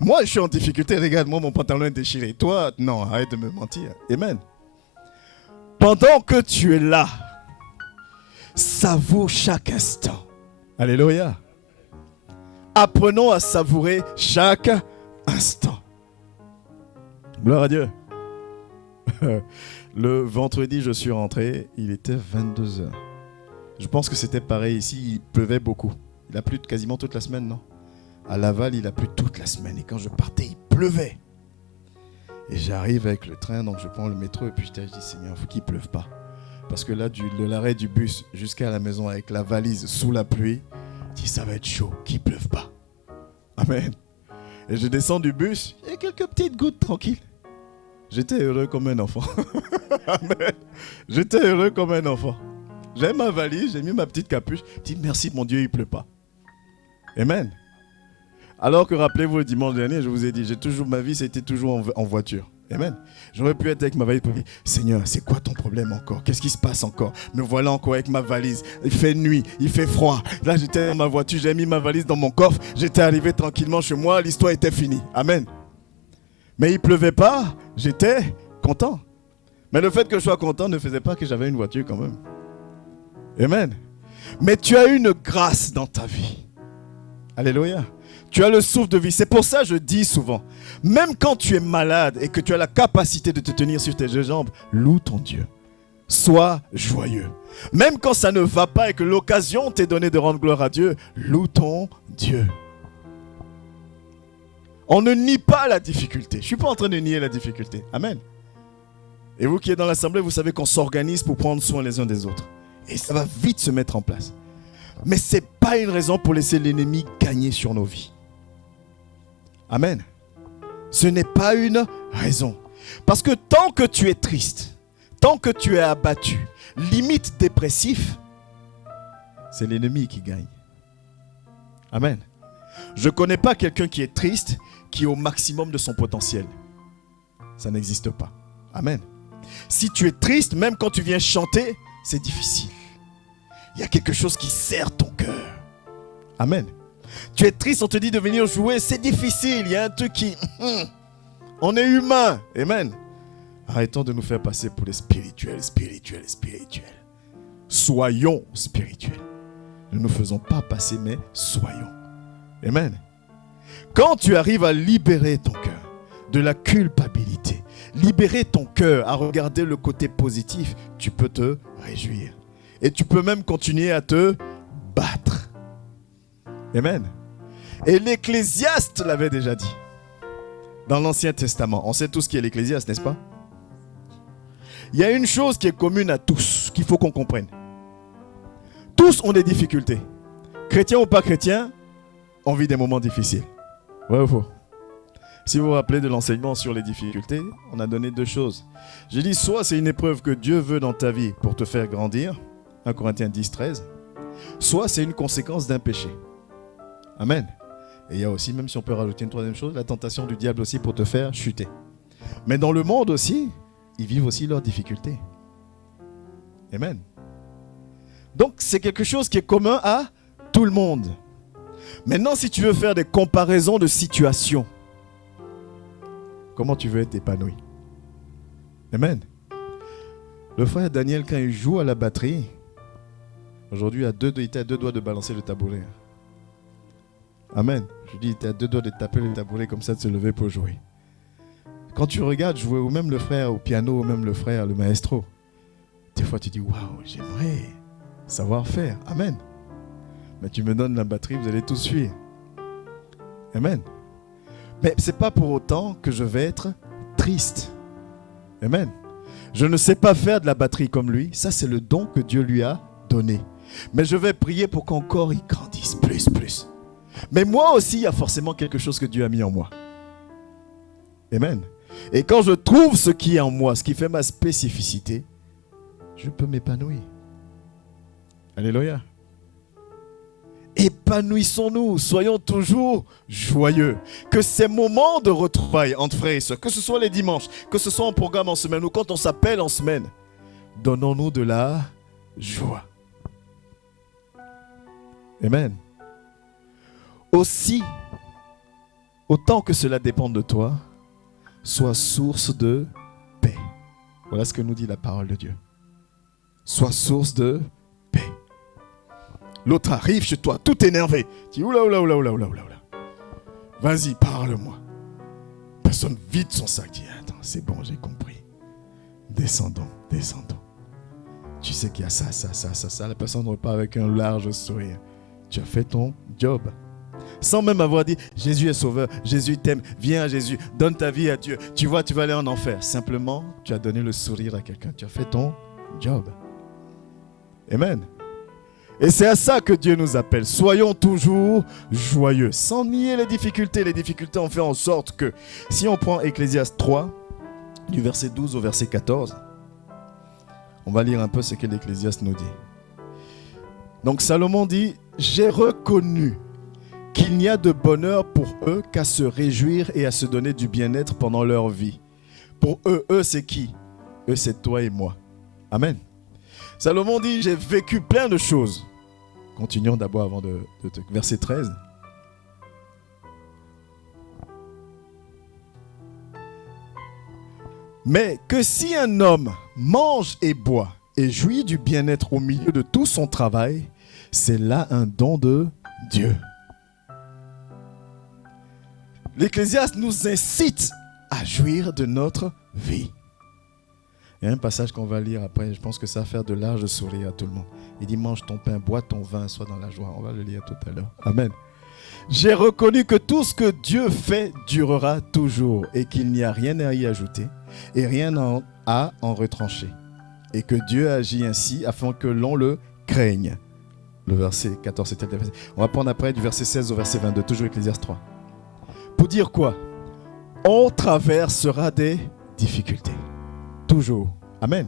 Moi, je suis en difficulté. Regarde-moi, mon pantalon est déchiré. Toi, non, arrête de me mentir. Amen. Pendant que tu es là, savoure chaque instant. Alléluia. Apprenons à savourer chaque instant. Gloire à Dieu. Le vendredi, je suis rentré. Il était 22h. Je pense que c'était pareil ici. Il pleuvait beaucoup. Il a plu quasiment toute la semaine, non? À Laval, il a plu toute la semaine. Et quand je partais, il pleuvait. Et j'arrive avec le train, donc je prends le métro. Et puis je dis, Seigneur, il faut qu'il ne pleuve pas. Parce que là, de l'arrêt du bus jusqu'à la maison avec la valise sous la pluie, je dis, ça va être chaud, qu'il ne pleuve pas. Amen. Et je descends du bus, il y a quelques petites gouttes tranquilles. J'étais heureux comme un enfant. Amen. J'étais heureux comme un enfant. J'ai ma valise, j'ai mis ma petite capuche. Je dis, merci mon Dieu, il ne pleut pas. Amen. Alors que rappelez-vous, le dimanche dernier, je vous ai dit, ma vie, c'était toujours en voiture. Amen. J'aurais pu être avec ma valise pour dire, Seigneur, c'est quoi ton problème encore? Qu'est-ce qui se passe encore? Me voilà encore avec ma valise. Il fait nuit, il fait froid. Là, j'étais dans ma voiture, j'ai mis ma valise dans mon coffre. J'étais arrivé tranquillement chez moi, l'histoire était finie. Amen. Mais il ne pleuvait pas, j'étais content. Mais le fait que je sois content ne faisait pas que j'avais une voiture quand même. Amen. Mais tu as une grâce dans ta vie. Alléluia. Tu as le souffle de vie. C'est pour ça que je dis souvent, même quand tu es malade et que tu as la capacité de te tenir sur tes deux jambes, loue ton Dieu. Sois joyeux. Même quand ça ne va pas et que l'occasion t'est donnée de rendre gloire à Dieu, loue ton Dieu. On ne nie pas la difficulté. Je ne suis pas en train de nier la difficulté. Amen. Et vous qui êtes dans l'assemblée, vous savez qu'on s'organise pour prendre soin les uns des autres. Et ça va vite se mettre en place. Mais ce n'est pas une raison pour laisser l'ennemi gagner sur nos vies. Amen. Ce n'est pas une raison. Parce que tant que tu es triste, tant que tu es abattu, limite dépressif, c'est l'ennemi qui gagne. Amen. Je ne connais pas quelqu'un qui est triste, qui est au maximum de son potentiel. Ça n'existe pas. Amen. Si tu es triste, même quand tu viens chanter, c'est difficile. Il y a quelque chose qui serre ton cœur. Amen. Tu es triste, on te dit de venir jouer, c'est difficile. Il y a un truc qui... On est humain. Amen. Arrêtons de nous faire passer pour les spirituels. Soyons spirituels. Ne nous faisons pas passer, mais soyons. Amen. Quand tu arrives à libérer ton cœur de la culpabilité, libérer ton cœur à regarder le côté positif, tu peux te réjouir. Et tu peux même continuer à te battre. Amen. Et l'Ecclésiaste l'avait déjà dit. Dans l'Ancien Testament. On sait tous qui est l'Ecclésiaste, n'est-ce pas? Il y a une chose qui est commune à tous, qu'il faut qu'on comprenne. Tous ont des difficultés. Chrétiens ou pas chrétiens, on vit des moments difficiles. Ouais ou faux? Si vous vous rappelez de l'enseignement sur les difficultés, on a donné deux choses. J'ai dit, soit c'est une épreuve que Dieu veut dans ta vie pour te faire grandir, 1 Corinthiens 10, 13. soit c'est une conséquence d'un péché. Amen. Et il y a aussi, même si on peut rajouter une troisième chose, la tentation du diable aussi pour te faire chuter. Mais dans le monde aussi, ils vivent aussi leurs difficultés. Amen. Donc c'est quelque chose qui est commun à tout le monde. Maintenant, si tu veux faire des comparaisons de situations, comment tu veux être épanoui? Amen. Le frère Daniel, quand il joue à la batterie, aujourd'hui, il était à 2 doigts de balancer le tabouret. Amen. Je dis, il était à 2 doigts de taper le tabouret comme ça, de se lever pour jouer. Quand tu regardes jouer, ou même le frère au piano, ou même le frère, le maestro, des fois tu dis, waouh, j'aimerais savoir faire. Amen. Mais tu me donnes la batterie, vous allez tous suivre. Amen. Mais ce n'est pas pour autant que je vais être triste. Amen. Je ne sais pas faire de la batterie comme lui. Ça, c'est le don que Dieu lui a donné. Mais je vais prier pour qu'encore il grandisse plus. Mais moi aussi, il y a forcément quelque chose que Dieu a mis en moi. Amen. Et quand je trouve ce qui est en moi, ce qui fait ma spécificité, je peux m'épanouir. Alléluia. Épanouissons-nous, soyons toujours joyeux. Que ces moments de retrouvailles entre frères et sœurs, que ce soit les dimanches, que ce soit en programme en semaine ou quand on s'appelle en semaine, donnons-nous de la joie. Amen. Aussi, autant que cela dépend de toi, sois source de paix. Voilà ce que nous dit la parole de Dieu. Sois source de paix. L'autre arrive chez toi, tout énervé. Tu dis, oula. Vas-y, parle-moi. Personne vide son sac. Dit, attends, c'est bon, j'ai compris. Descendons. Tu sais qu'il y a ça. La personne repart avec un large sourire. Tu as fait ton job. Sans même avoir dit, Jésus est sauveur, Jésus t'aime, viens à Jésus, donne ta vie à Dieu. Tu vois, tu vas aller en enfer. Simplement, tu as donné le sourire à quelqu'un. Tu as fait ton job. Amen. Et c'est à ça que Dieu nous appelle. Soyons toujours joyeux, sans nier les difficultés. Les difficultés ont fait en sorte que, si on prend Ecclésiaste 3, du verset 12 au verset 14, on va lire un peu ce que l'Ecclésiaste nous dit. Donc Salomon dit, j'ai reconnu qu'il n'y a de bonheur pour eux qu'à se réjouir et à se donner du bien-être pendant leur vie. Pour eux c'est qui? Eux, c'est toi et moi. Amen. Salomon dit, j'ai vécu plein de choses. Continuons d'abord avant de verset 13. Mais que si un homme mange et boit et jouit du bien-être au milieu de tout son travail, c'est là un don de Dieu. L'Ecclésiaste nous incite à jouir de notre vie. Il y a un passage qu'on va lire après, je pense que ça va faire de larges sourires à tout le monde. Il dit, mange ton pain, bois ton vin, sois dans la joie. On va le lire tout à l'heure. Amen. J'ai reconnu que tout ce que Dieu fait durera toujours et qu'il n'y a rien à y ajouter et rien à en retrancher. Et que Dieu agit ainsi afin que l'on le craigne. Le verset 14, c'était le verset. On va prendre après du verset 16 au verset 22, toujours Ecclésiaste 3. Pour dire quoi? On traversera des difficultés. Toujours. Amen.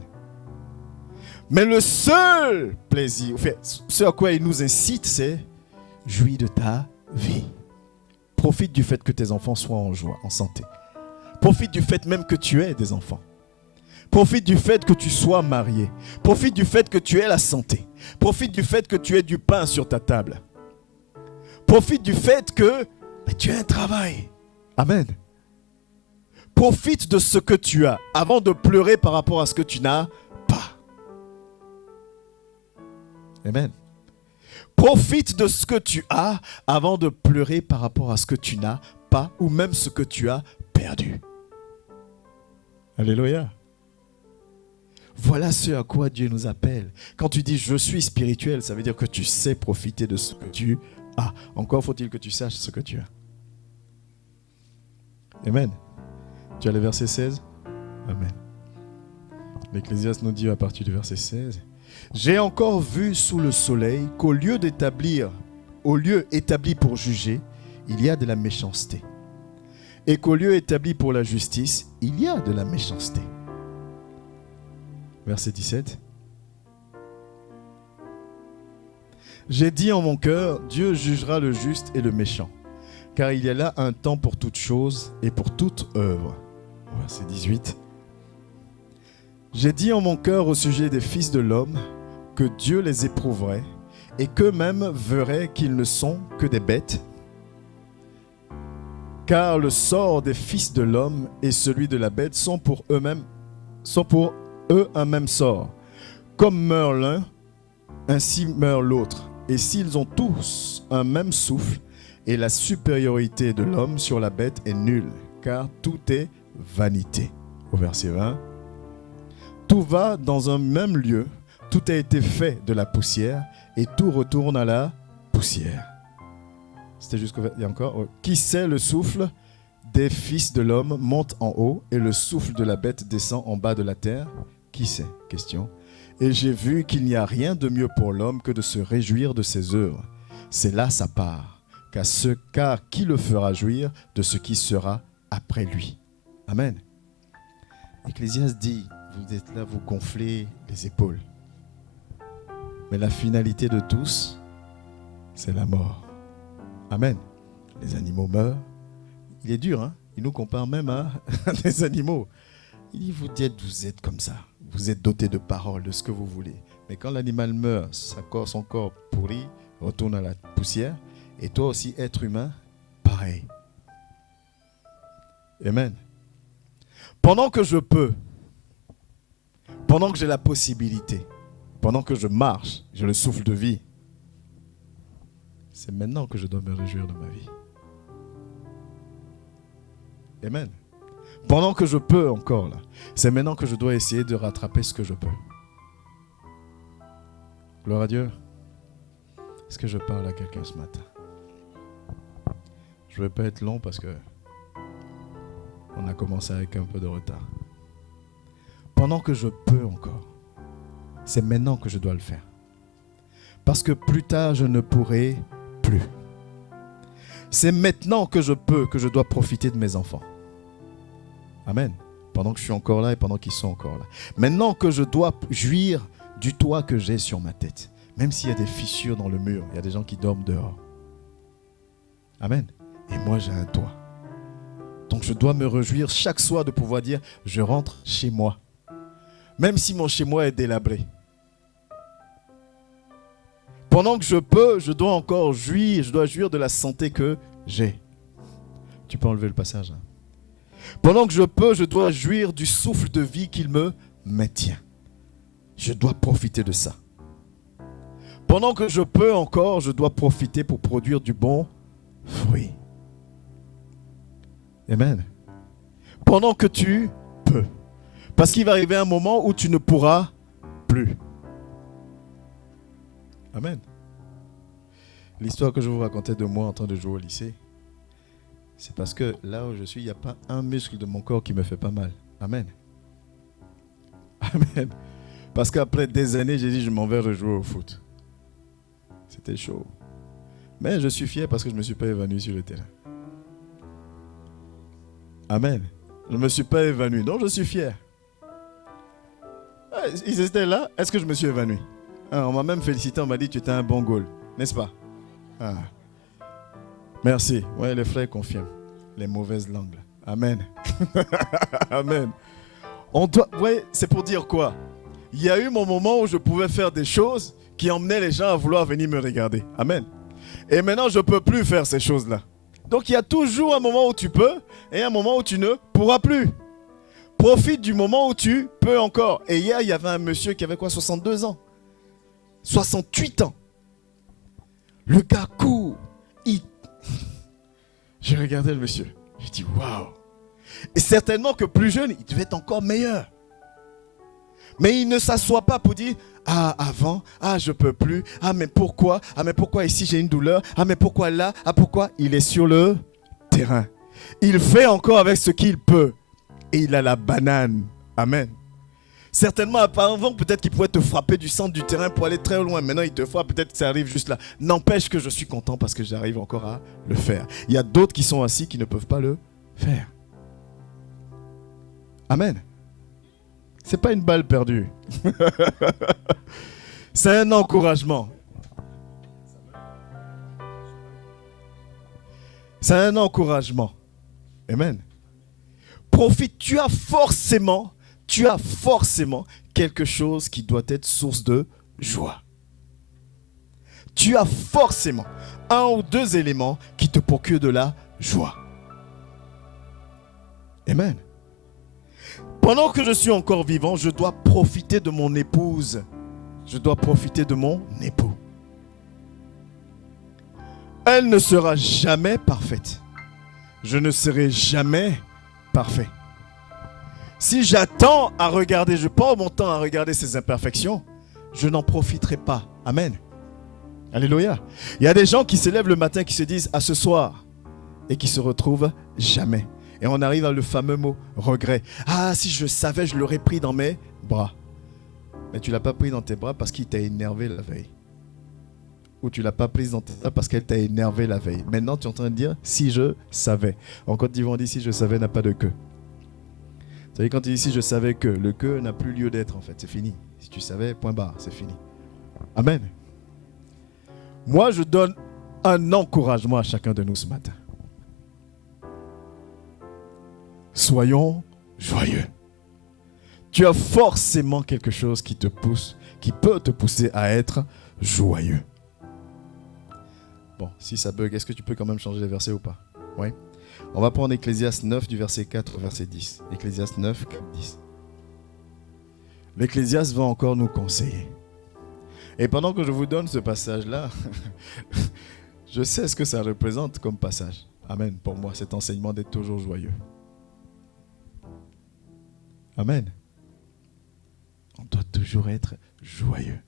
Mais le seul plaisir, ce à quoi il nous incite, c'est jouis de ta vie. Profite du fait que tes enfants soient en joie, en santé. Profite du fait même que tu aies des enfants. Profite du fait que tu sois marié. Profite du fait que tu aies la santé. Profite du fait que tu aies du pain sur ta table. Profite du fait que tu as un travail. Amen. Profite de ce que tu as avant de pleurer par rapport à ce que tu n'as pas. Amen. Profite de ce que tu as avant de pleurer par rapport à ce que tu n'as pas ou même ce que tu as perdu. Alléluia. Voilà ce à quoi Dieu nous appelle. Quand tu dis je suis spirituel, ça veut dire que tu sais profiter de ce que tu as. Encore faut-il que tu saches ce que tu as. Amen. Tu as le verset 16? Amen. L'Ecclésiaste nous dit à partir du verset 16, j'ai encore vu sous le soleil qu'au lieu établi pour juger, il y a de la méchanceté. Et qu'au lieu établi pour la justice, il y a de la méchanceté. Verset 17. J'ai dit en mon cœur, Dieu jugera le juste et le méchant, car il y a là un temps pour toute chose et pour toute œuvre. Verset 18. J'ai dit en mon cœur au sujet des fils de l'homme que Dieu les éprouverait et qu'eux-mêmes verraient qu'ils ne sont que des bêtes. Car le sort des fils de l'homme et celui de la bête sont pour eux un même sort. Comme meurt l'un, ainsi meurt l'autre. Et s'ils ont tous un même souffle, et la supériorité de l'homme sur la bête est nulle, car tout est vanité. Au verset 20. Tout va dans un même lieu, tout a été fait de la poussière, et tout retourne à la poussière. C'était jusqu'au... Il y a encore. Qui sait le souffle des fils de l'homme monte en haut, et le souffle de la bête descend en bas de la terre? Qui sait? Question. Et j'ai vu qu'il n'y a rien de mieux pour l'homme que de se réjouir de ses œuvres. C'est là sa part. Car qui le fera jouir de ce qui sera après lui? Amen. Ecclésiaste dit, vous êtes là, vous gonflez les épaules. Mais la finalité de tous, c'est la mort. Amen. Les animaux meurent. Il est dur, hein? Il nous compare même à des animaux. Il dit, vous êtes comme ça. Vous êtes doté de paroles, de ce que vous voulez. Mais quand l'animal meurt, son corps pourri, retourne à la poussière. Et toi aussi, être humain, pareil. Amen. Pendant que je peux, pendant que j'ai la possibilité, pendant que je marche, j'ai le souffle de vie, c'est maintenant que je dois me réjouir de ma vie. Amen. Pendant que je peux encore, là, c'est maintenant que je dois essayer de rattraper ce que je peux. Gloire à Dieu. Est-ce que je parle à quelqu'un ce matin? Je ne vais pas être long parce que on a commencé avec un peu de retard. Pendant que je peux encore, c'est maintenant que je dois le faire. Parce que plus tard, je ne pourrai plus. C'est maintenant que je peux, que je dois profiter de mes enfants. Amen. Pendant que je suis encore là et pendant qu'ils sont encore là. Maintenant que je dois jouir du toit que j'ai sur ma tête. Même s'il y a des fissures dans le mur, il y a des gens qui dorment dehors. Amen. Et moi, j'ai un toit. Donc, je dois me réjouir chaque soir de pouvoir dire, je rentre chez moi. Même si mon chez moi est délabré. Pendant que je peux, je dois encore jouir, je dois jouir de la santé que j'ai. Tu peux enlever le passage. Hein? Pendant que je peux, je dois jouir du souffle de vie qu'il me maintient. Je dois profiter de ça. Pendant que je peux encore, je dois profiter pour produire du bon fruit. Amen. Pendant que tu peux. Parce qu'il va arriver un moment où tu ne pourras plus. Amen. L'histoire que je vous racontais de moi en train de jouer au lycée, c'est parce que là où je suis, il n'y a pas un muscle de mon corps qui me fait pas mal. Amen. Amen. Parce qu'après des années, j'ai dit, je m'en vais rejouer au foot. C'était chaud. Mais je suis fier parce que je ne me suis pas évanoui sur le terrain. Amen. Je ne me suis pas évanoui. Donc, je suis fier. Ils étaient là. Est-ce que je me suis évanoui? On m'a même félicité. On m'a dit, tu étais un bon goal. N'est-ce pas? Merci. Ouais, les frères confirment. Les mauvaises langues. Amen. Amen. Ouais, c'est pour dire quoi? Il y a eu mon moment où je pouvais faire des choses qui emmenaient les gens à vouloir venir me regarder. Amen. Et maintenant, je ne peux plus faire ces choses-là. Donc, il y a toujours un moment où tu peux et un moment où tu ne pourras plus. Profite du moment où tu peux encore. Et hier, il y avait un monsieur qui avait quoi, 62 ans 68 ans. Le gars court. J'ai regardé le monsieur. J'ai dit, waouh. Et certainement que plus jeune, il devait être encore meilleur. Mais il ne s'assoit pas pour dire, ah, avant, ah, je peux plus, ah, mais pourquoi ici j'ai une douleur, ah, mais pourquoi là, ah, pourquoi? Il est sur le terrain. Il fait encore avec ce qu'il peut. Et il a la banane. Amen. Certainement, avant, peut-être qu'il pouvait te frapper du centre du terrain pour aller très loin. Maintenant, il te frappe, peut-être que ça arrive juste là. N'empêche que je suis content parce que j'arrive encore à le faire. Il y a d'autres qui sont assis qui ne peuvent pas le faire. Amen. C'est pas une balle perdue. C'est un encouragement. C'est un encouragement. Amen. Profite, tu as forcément quelque chose qui doit être source de joie. Tu as forcément un ou deux éléments qui te procurent de la joie. Amen. Pendant que je suis encore vivant, je dois profiter de mon épouse. Je dois profiter de mon époux. Elle ne sera jamais parfaite. Je ne serai jamais parfait. Si j'attends à regarder, je prends mon temps à regarder ses imperfections, je n'en profiterai pas. Amen. Alléluia. Il y a des gens qui se lèvent le matin, qui se disent à ce soir et qui se retrouvent jamais. Et on arrive à le fameux mot regret. Ah, si je savais, je l'aurais pris dans mes bras. Mais tu ne l'as pas pris dans tes bras parce qu'il t'a énervé la veille. Ou tu ne l'as pas prise dans tes bras parce qu'elle t'a énervé la veille. Maintenant, tu es en train de dire si je savais. En Côte d'Ivoire, on dit si je savais n'a pas de queue. Vous savez, quand tu dis si je savais que, le que n'a plus lieu d'être en fait. C'est fini. Si tu savais, point barre, c'est fini. Amen. Moi, je donne un encouragement à chacun de nous ce matin. Soyons joyeux. Tu as forcément quelque chose qui te pousse, qui peut te pousser à être joyeux. Bon, si ça bug, est-ce que tu peux quand même changer les versets ou pas? Oui. On va prendre Ecclésiaste 9 du verset 4 au verset 10. Ecclésiaste 9, 4, 10. L'Ecclésiaste va encore nous conseiller. Et pendant que je vous donne ce passage-là, je sais ce que ça représente comme passage. Amen. Pour moi, cet enseignement d'être toujours joyeux. Amen. On doit toujours être joyeux.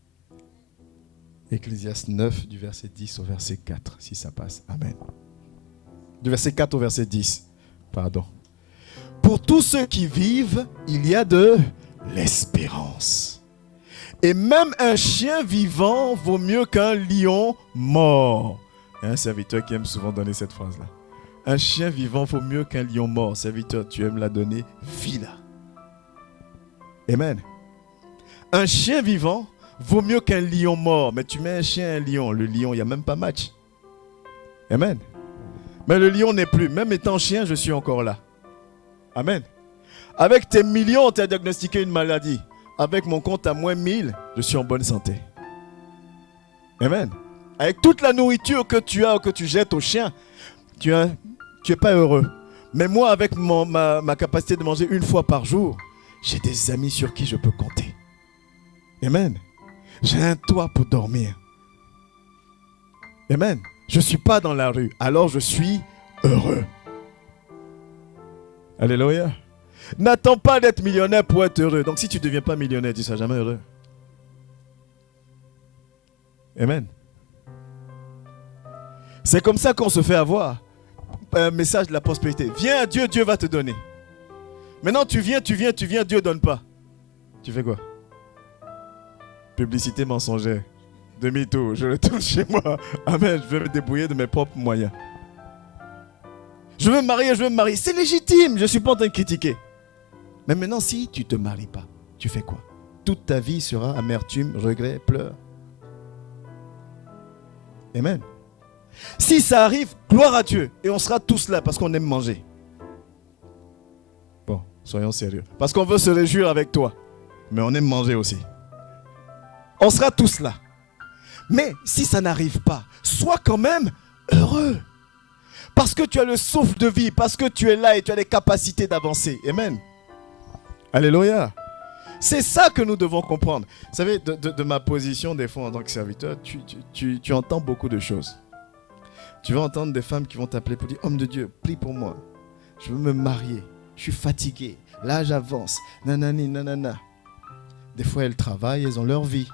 Ecclésiaste 9 du verset 10 au verset 4, si ça passe. Amen. Du verset 4 au verset 10. Pardon. Pour tous ceux qui vivent, il y a de l'espérance. Et même un chien vivant vaut mieux qu'un lion mort. Il y a un serviteur qui aime souvent donner cette phrase-là. Un chien vivant vaut mieux qu'un lion mort. Serviteur, tu aimes la donner, vis-la. Amen. Un chien vivant vaut mieux qu'un lion mort. Mais tu mets un chien et un lion. Le lion, il n'y a même pas match. Amen. Mais le lion n'est plus. Même étant chien, je suis encore là. Amen. Avec tes millions, tu as diagnostiqué une maladie. Avec mon compte à moins 1000, je suis en bonne santé. Amen. Avec toute la nourriture que tu as, que tu jettes au chien, tu n'es pas heureux. Mais moi, avec ma capacité de manger une fois par jour, j'ai des amis sur qui je peux compter. Amen. J'ai un toit pour dormir. Amen. Je ne suis pas dans la rue, alors je suis heureux. Alléluia. N'attends pas d'être millionnaire pour être heureux. Donc si tu ne deviens pas millionnaire, tu ne seras jamais heureux. Amen. C'est comme ça qu'on se fait avoir un message de la prospérité. Viens à Dieu, Dieu va te donner. Maintenant tu viens, Dieu ne donne pas. Tu fais quoi? Publicité mensongère. Demi-tour, je retourne chez moi. Amen, je vais me débrouiller de mes propres moyens. Je veux me marier. C'est légitime, je ne suis pas en train de critiquer. Mais maintenant, si tu ne te maries pas, tu fais quoi? Toute ta vie sera amertume, regret, pleurs. Amen. Si ça arrive, gloire à Dieu. Et on sera tous là parce qu'on aime manger. Bon, soyons sérieux. Parce qu'on veut se réjouir avec toi. Mais on aime manger aussi. On sera tous là. Mais si ça n'arrive pas, sois quand même heureux. Parce que tu as le souffle de vie, parce que tu es là et tu as les capacités d'avancer. Amen. Alléluia. C'est ça que nous devons comprendre. Vous savez, de ma position des fois en tant que serviteur, tu entends beaucoup de choses. Tu vas entendre des femmes qui vont t'appeler pour dire « Homme de Dieu, prie pour moi. Je veux me marier. Je suis fatigué. L'âge avance. Nanani, nanana. » Des fois, elles travaillent, elles ont leur vie.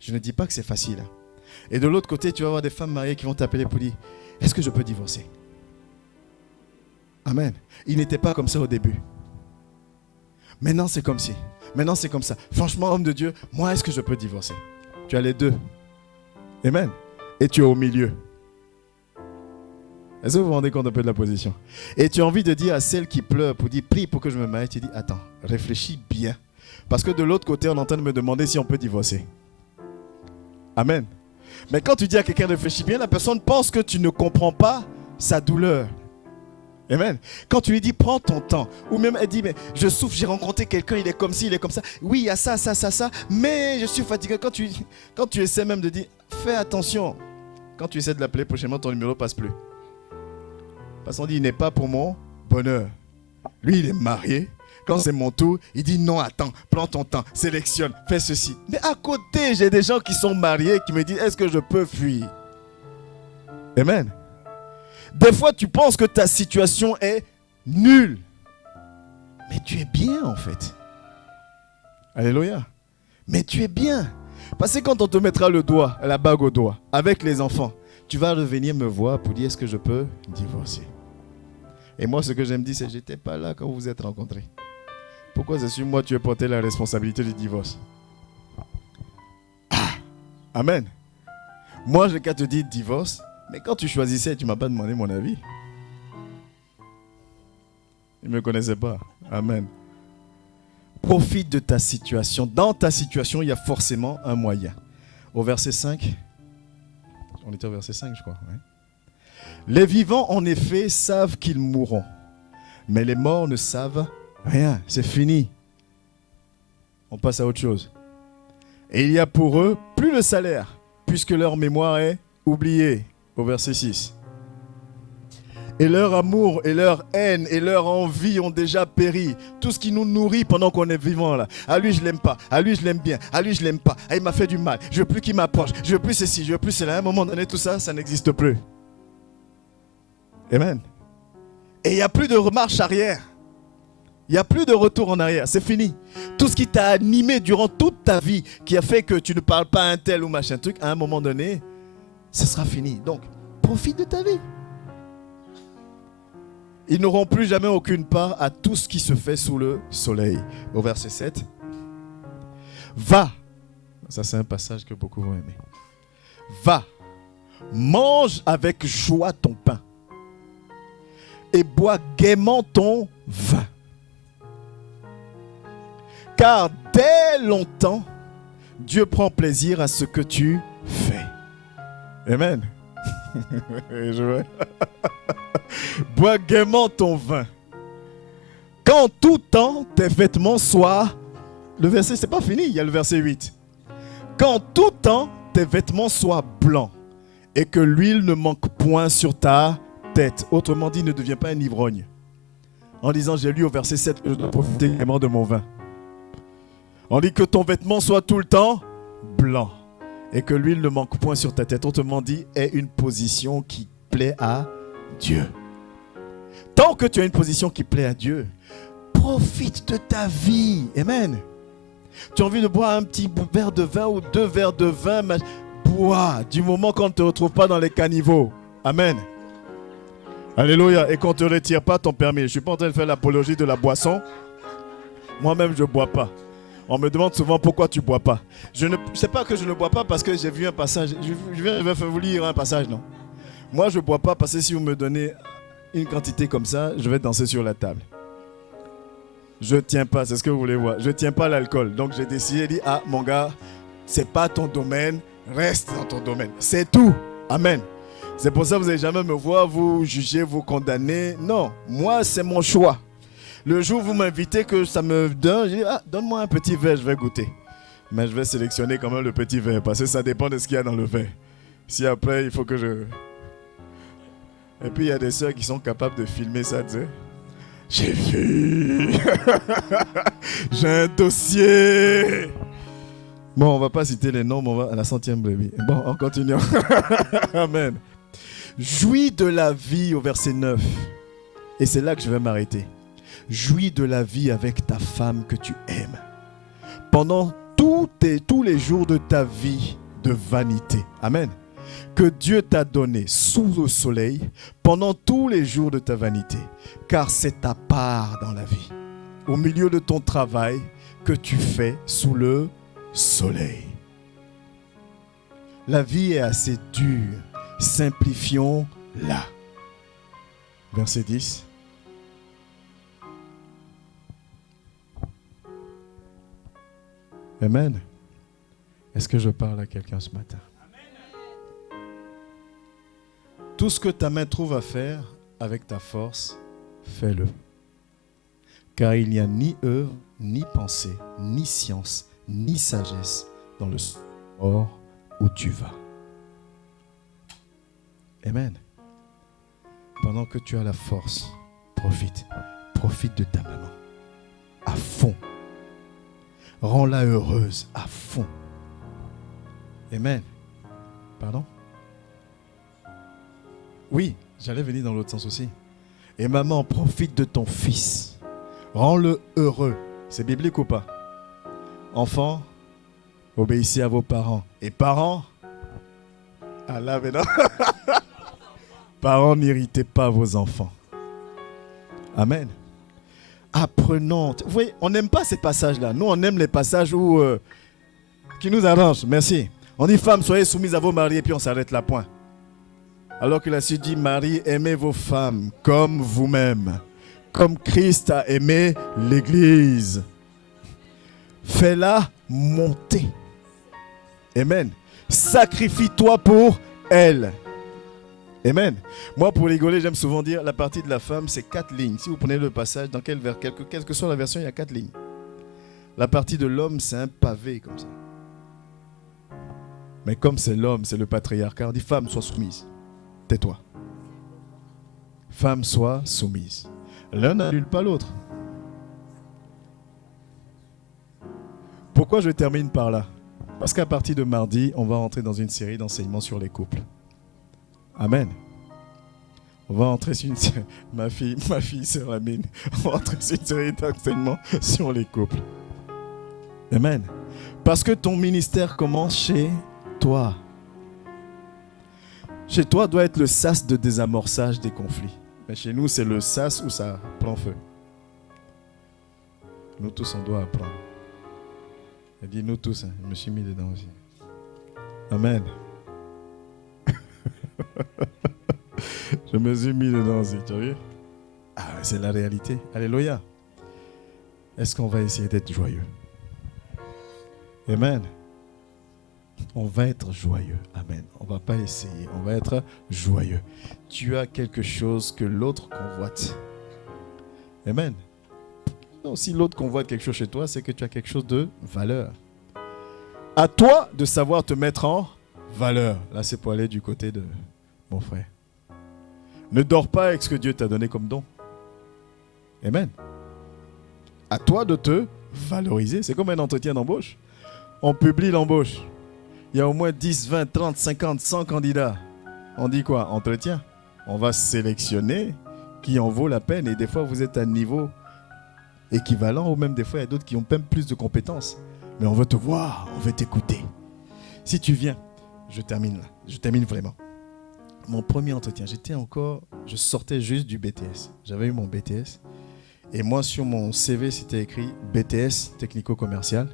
Je ne dis pas que c'est facile. Et de l'autre côté, tu vas avoir des femmes mariées qui vont t'appeler pour dire « Est-ce que je peux divorcer ?» Amen. Il n'était pas comme ça au début. Maintenant, c'est comme si. Maintenant, c'est comme ça. Franchement, homme de Dieu, moi, est-ce que je peux divorcer? Tu as les deux. Amen. Et tu es au milieu. Est-ce que vous vous rendez compte un peu de la position? Et tu as envie de dire à celle qui pleure pour dire « Prie pour que je me marie », tu dis « Attends, réfléchis bien. » Parce que de l'autre côté, on est en train de me demander si on peut divorcer. Amen. Mais quand tu dis à quelqu'un « Réfléchis bien », la personne pense que tu ne comprends pas sa douleur. Amen. Quand tu lui dis prends ton temps, ou même elle dit mais je souffre, j'ai rencontré quelqu'un, il est comme ci, il est comme ça. Oui, il y a ça, mais je suis fatigué. Quand tu essaies même de dire fais attention, quand tu essaies de l'appeler prochainement, ton numéro passe plus. Parce qu'on dit il n'est pas pour mon bonheur. Lui, il est marié. Quand c'est mon tour, il dit non, attends, prends ton temps, sélectionne, fais ceci. Mais à côté, j'ai des gens qui sont mariés qui me disent est-ce que je peux fuir? Amen. Des fois, tu penses que ta situation est nulle. Mais tu es bien en fait. Alléluia. Mais tu es bien. Parce que quand on te mettra le doigt, la bague au doigt, avec les enfants, tu vas revenir me voir pour dire est-ce que je peux divorcer? Et moi, ce que j'aime dire, c'est j'étais pas là quand vous vous êtes rencontrés. Pourquoi c'est sur moi que tu as porté la responsabilité du divorce? Amen. Moi, je n'ai qu'à te dire divorce. Mais quand tu choisissais, tu ne m'as pas demandé mon avis. Il ne me connaissait pas. Amen. Profite de ta situation. Dans ta situation, il y a forcément un moyen. Au verset 5, on était au verset 5, je crois. Ouais. Les vivants, en effet, savent qu'ils mourront. Mais les morts ne savent rien. C'est fini. On passe à autre chose. Et il y a pour eux plus le salaire, puisque leur mémoire est oubliée. Au verset 6. Et leur amour, et leur haine, et leur envie ont déjà péri. Tout ce qui nous nourrit pendant qu'on est vivant là. À lui, je l'aime pas. À lui, je l'aime bien. À lui, je l'aime pas. Ah, il m'a fait du mal. Je veux plus qu'il m'approche. Je veux plus ceci. Je veux plus cela. À un moment donné, tout ça, ça n'existe plus. Amen. Et il n'y a plus de remarche arrière. Il n'y a plus de retour en arrière. C'est fini. Tout ce qui t'a animé durant toute ta vie, qui a fait que tu ne parles pas un tel ou machin truc, à un moment donné, ce sera fini. Donc, profite de ta vie. Ils n'auront plus jamais aucune part à tout ce qui se fait sous le soleil. Au verset 7. Va. Ça, c'est un passage que beaucoup vont aimer. Va. Mange avec joie ton pain. Et bois gaiement ton vin. Car dès longtemps, Dieu prend plaisir à ce que tu fais. Amen. Bois gaiement ton vin. Qu'en tout temps, tes vêtements soient... Le verset, c'est pas fini, il y a le verset 8. Qu'en tout temps, tes vêtements soient blancs et que l'huile ne manque point sur ta tête. Autrement dit, ne deviens pas un ivrogne. En disant, j'ai lu au verset 7 que je dois profiter gaiement de mon vin. On dit que ton vêtement soit tout le temps blanc et que l'huile ne manque point sur ta tête. Autrement dit, est une position qui plaît à Dieu. Tant que tu as une position qui plaît à Dieu, profite de ta vie. Amen. Tu as envie de boire un petit verre de vin ou 2 verres de vin, bois du moment qu'on ne te retrouve pas dans les caniveaux. Amen. Alléluia. Et qu'on ne te retire pas ton permis. Je ne suis pas en train de faire l'apologie de la boisson. Moi-même, je ne bois pas. On me demande souvent pourquoi tu ne bois pas. Je ne sais pas que je ne bois pas parce que j'ai vu un passage. Je vais vous lire un passage, non? Moi, je ne bois pas parce que si vous me donnez une quantité comme ça, je vais danser sur la table. Je ne tiens pas, c'est ce que vous voulez voir. Je ne tiens pas l'alcool. Donc, j'ai décidé de dire, ah, mon gars, ce n'est pas ton domaine, reste dans ton domaine. C'est tout. Amen. C'est pour ça que vous n'allez jamais me voir, vous juger, vous condamner. Non, moi, c'est mon choix. Le jour où vous m'invitez, que ça me donne, je dis, ah, donne-moi un petit verre, je vais goûter. Mais je vais sélectionner quand même le petit verre, parce que ça dépend de ce qu'il y a dans le verre. Si après, il faut que je... Et puis, il y a des sœurs qui sont capables de filmer ça, tu sais. J'ai vu. J'ai un dossier. Bon, on ne va pas citer les noms, mais on va à la 100e brebis. Bon, on continue. Amen. Jouis de la vie au verset 9. Et c'est là que je vais m'arrêter. Jouis de la vie avec ta femme que tu aimes. Pendant tous les jours de ta vie de vanité. Amen. Que Dieu t'a donné sous le soleil pendant tous les jours de ta vanité. Car c'est ta part dans la vie. Au milieu de ton travail que tu fais sous le soleil. La vie est assez dure. Simplifions-la. Verset 10. Amen. Est-ce que je parle à quelqu'un ce matin? Tout ce que ta main trouve à faire avec ta force, fais-le. Car il n'y a ni œuvre, ni pensée, ni science, ni sagesse dans le sport où tu vas. Amen. Pendant que tu as la force, profite. Profite de ta maman. À fond. Rends-la heureuse. À fond. Amen. Pardon? Oui, j'allais venir dans l'autre sens aussi. Et maman, profite de ton fils. Rends-le heureux. C'est biblique ou pas? Enfants, obéissez à vos parents. Et parents, ah là maintenant. Parents, n'irritez pas vos enfants. Amen. Apprenons. Vous voyez, on n'aime pas ces passages-là. Nous, on aime les passages où, qui nous arrangent. Merci. On dit, femmes, soyez soumises à vos maris et puis on s'arrête là, point. Alors que la suite dit, Marie, aimez vos femmes comme vous-même, comme Christ a aimé l'Église. Fais-la monter. Amen. Sacrifie-toi pour elle. Amen. Moi, pour rigoler, j'aime souvent dire, la partie de la femme, c'est 4 lignes. Si vous prenez le passage, dans quelle que soit la version, il y a 4 lignes. La partie de l'homme, c'est un pavé comme ça. Mais comme c'est l'homme, c'est le patriarcat, on dit, femme, sois soumise. Tais-toi. Femme, sois soumise. L'un n'annule pas l'autre. Pourquoi je termine par là? Parce qu'à partir de mardi, on va rentrer dans une série d'enseignements sur les couples. Amen. On va entrer sur une série. Ma fille, sœur Amine. On va entrer sur une série d'enseignements sur les couples. Amen. Parce que ton ministère commence chez toi. Chez toi doit être le sas de désamorçage des conflits. Mais chez nous, c'est le sas où ça prend feu. Nous tous, on doit apprendre. Elle dit nous tous, hein. Je me suis mis dedans aussi. Amen. Je me suis mis dedans aussi, tu as vu? Ah, c'est la réalité. Alléluia. Est-ce qu'on va essayer d'être joyeux? Amen. On va être joyeux. Amen. On ne va pas essayer. On va être joyeux. Tu as quelque chose que l'autre convoite. Amen. Donc, si l'autre convoite quelque chose chez toi, c'est que tu as quelque chose de valeur. À toi de savoir te mettre en valeur. Là, c'est pour aller du côté de mon frère. Ne dors pas avec ce que Dieu t'a donné comme don. Amen. À toi de te valoriser. C'est comme un entretien d'embauche. On publie l'embauche. Il y a au moins 10, 20, 30, 50, 100 candidats. On dit quoi? Entretien. On va sélectionner qui en vaut la peine. Et des fois, vous êtes à un niveau équivalent. Ou même des fois, il y a d'autres qui ont même plus de compétences. Mais on veut te voir. On veut t'écouter. Si tu viens, je termine là. Je termine vraiment. Mon premier entretien, je sortais juste du BTS. J'avais eu mon BTS. Et moi, sur mon CV, c'était écrit BTS, technico-commercial.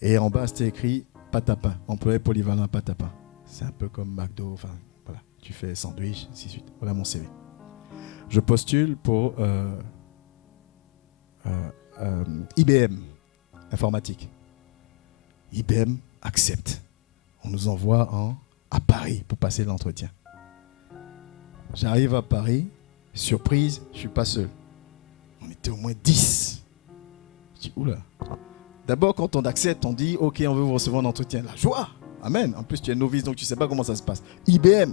Et en bas, c'était écrit pâte à pain, employé polyvalent à pâte à pain. C'est un peu comme McDo, enfin, voilà. Tu fais sandwich, ainsi de suite. Voilà mon CV. Je postule pour IBM, informatique. IBM accepte. On nous envoie à Paris pour passer l'entretien. J'arrive à Paris, surprise, je ne suis pas seul. On était au moins 10. Je dis, oula. D'abord, quand on accepte, on dit, ok, on veut vous recevoir en entretien. La joie, amen. En plus, tu es novice, donc tu ne sais pas comment ça se passe. IBM,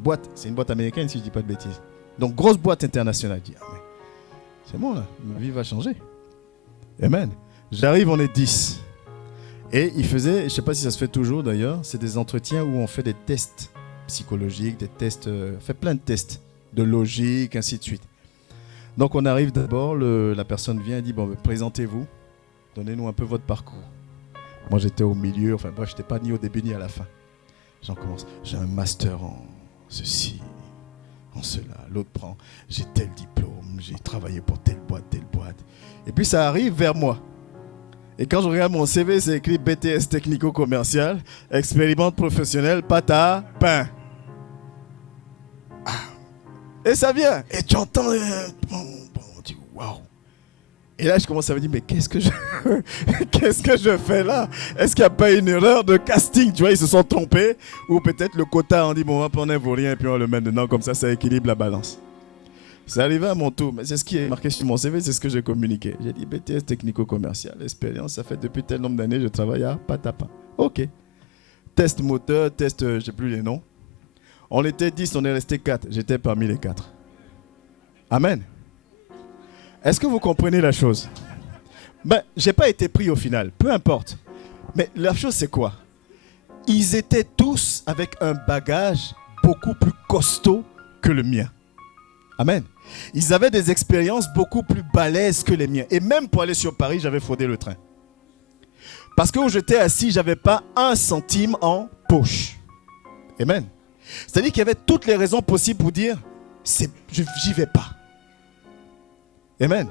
boîte, c'est une boîte américaine, si je ne dis pas de bêtises. Donc, grosse boîte internationale. Je dis, amen. C'est bon, là, ma vie va changer. Amen. J'arrive, on est 10. Et il faisait, je ne sais pas si ça se fait toujours d'ailleurs, c'est des entretiens où on fait des tests psychologiques, des tests, fait plein de tests de logique, ainsi de suite. Donc on arrive d'abord, la personne vient et dit, bon, présentez-vous, donnez-nous un peu votre parcours. Moi j'étais au milieu, enfin bref, je n'étais pas ni au début ni à la fin. J'en commence, j'ai un master en ceci, en cela, l'autre prend, j'ai tel diplôme, j'ai travaillé pour telle boîte. Et puis ça arrive vers moi. Et quand je regarde mon CV, c'est écrit BTS technico-commercial, expérimente professionnel, pâte à pain. Et ça vient. Et tu entends, on dit waouh. Et là, je commence à me dire, mais qu'est-ce que je fais là? Est-ce qu'il n'y a pas une erreur de casting? Tu vois, ils se sont trompés. Ou peut-être le quota, on dit, bon, on va prendre un vaurien et puis on le met dedans. Comme ça équilibre la balance. C'est arrivé à mon tour. Mais c'est ce qui est marqué sur mon CV, c'est ce que j'ai communiqué. J'ai dit, BTS technico-commercial, expérience, ça fait depuis tel nombre d'années, je travaille à Patapa. OK. Test moteur, test, je ne sais plus les noms. On était 10, on est resté 4. J'étais parmi les 4. Amen. Est-ce que vous comprenez la chose? Ben, je n'ai pas été pris au final, peu importe. Mais la chose, c'est quoi? Ils étaient tous avec un bagage beaucoup plus costaud que le mien. Amen. Ils avaient des expériences beaucoup plus balèzes que les miens. Et même pour aller sur Paris, j'avais fraudé le train. Parce que où j'étais assis, je n'avais pas 1 centime en poche. Amen. C'est-à-dire qu'il y avait toutes les raisons possibles pour dire, j'y vais pas. Amen.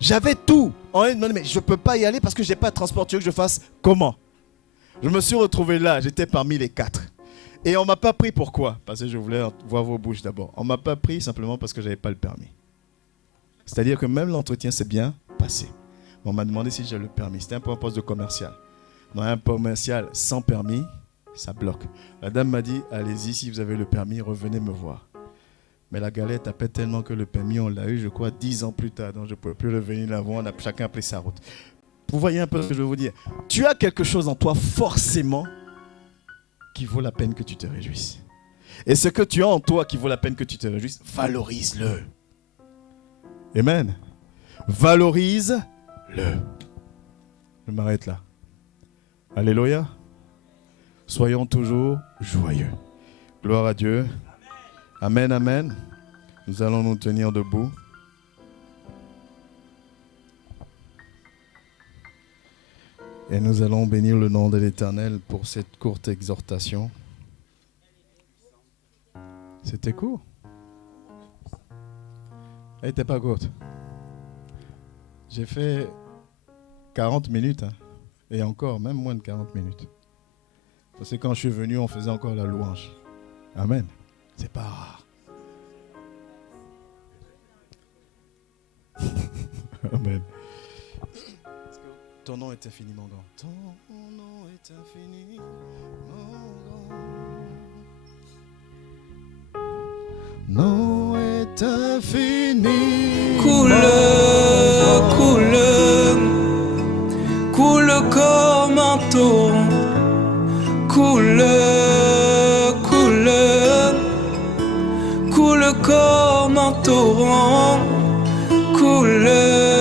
J'avais tout. Mais je ne peux pas y aller parce que je n'ai pas de transport. Tu veux que je fasse comment? Je me suis retrouvé là. J'étais parmi les 4. Et on ne m'a pas pris pourquoi? Parce que je voulais voir vos bouches d'abord. On ne m'a pas pris simplement parce que je n'avais pas le permis. C'est-à-dire que même l'entretien s'est bien passé. On m'a demandé si j'avais le permis. C'était un poste de commercial. Dans un commercial sans permis, ça bloque. La dame m'a dit, allez-y, si vous avez le permis, revenez me voir. Mais la galère tapait tellement que le permis, on l'a eu, je crois, 10 ans plus tard. Donc je ne pouvais plus revenir là-bas. Chacun a pris sa route. Vous voyez un peu ce que je veux vous dire. Tu as quelque chose en toi, forcément, qui vaut la peine que tu te réjouisses. Et ce que tu as en toi qui vaut la peine que tu te réjouisses, valorise-le. Amen. Valorise-le. Je m'arrête là. Alléluia. Soyons toujours joyeux. Gloire à Dieu. Amen, amen. Nous allons nous tenir debout. Et nous allons bénir le nom de l'Éternel pour cette courte exhortation. C'était court. Elle n'était pas courte. J'ai fait 40 minutes. Hein, et encore, même moins de 40 minutes. Parce que quand je suis venu, on faisait encore la louange. Amen. C'est pas rare. Amen. Ton nom est infiniment grand. Ton nom est infiniment grand. Nom est infini. Coule, coule, coule comme un torrent. Coule, coule, coule comme un torrent. Coule.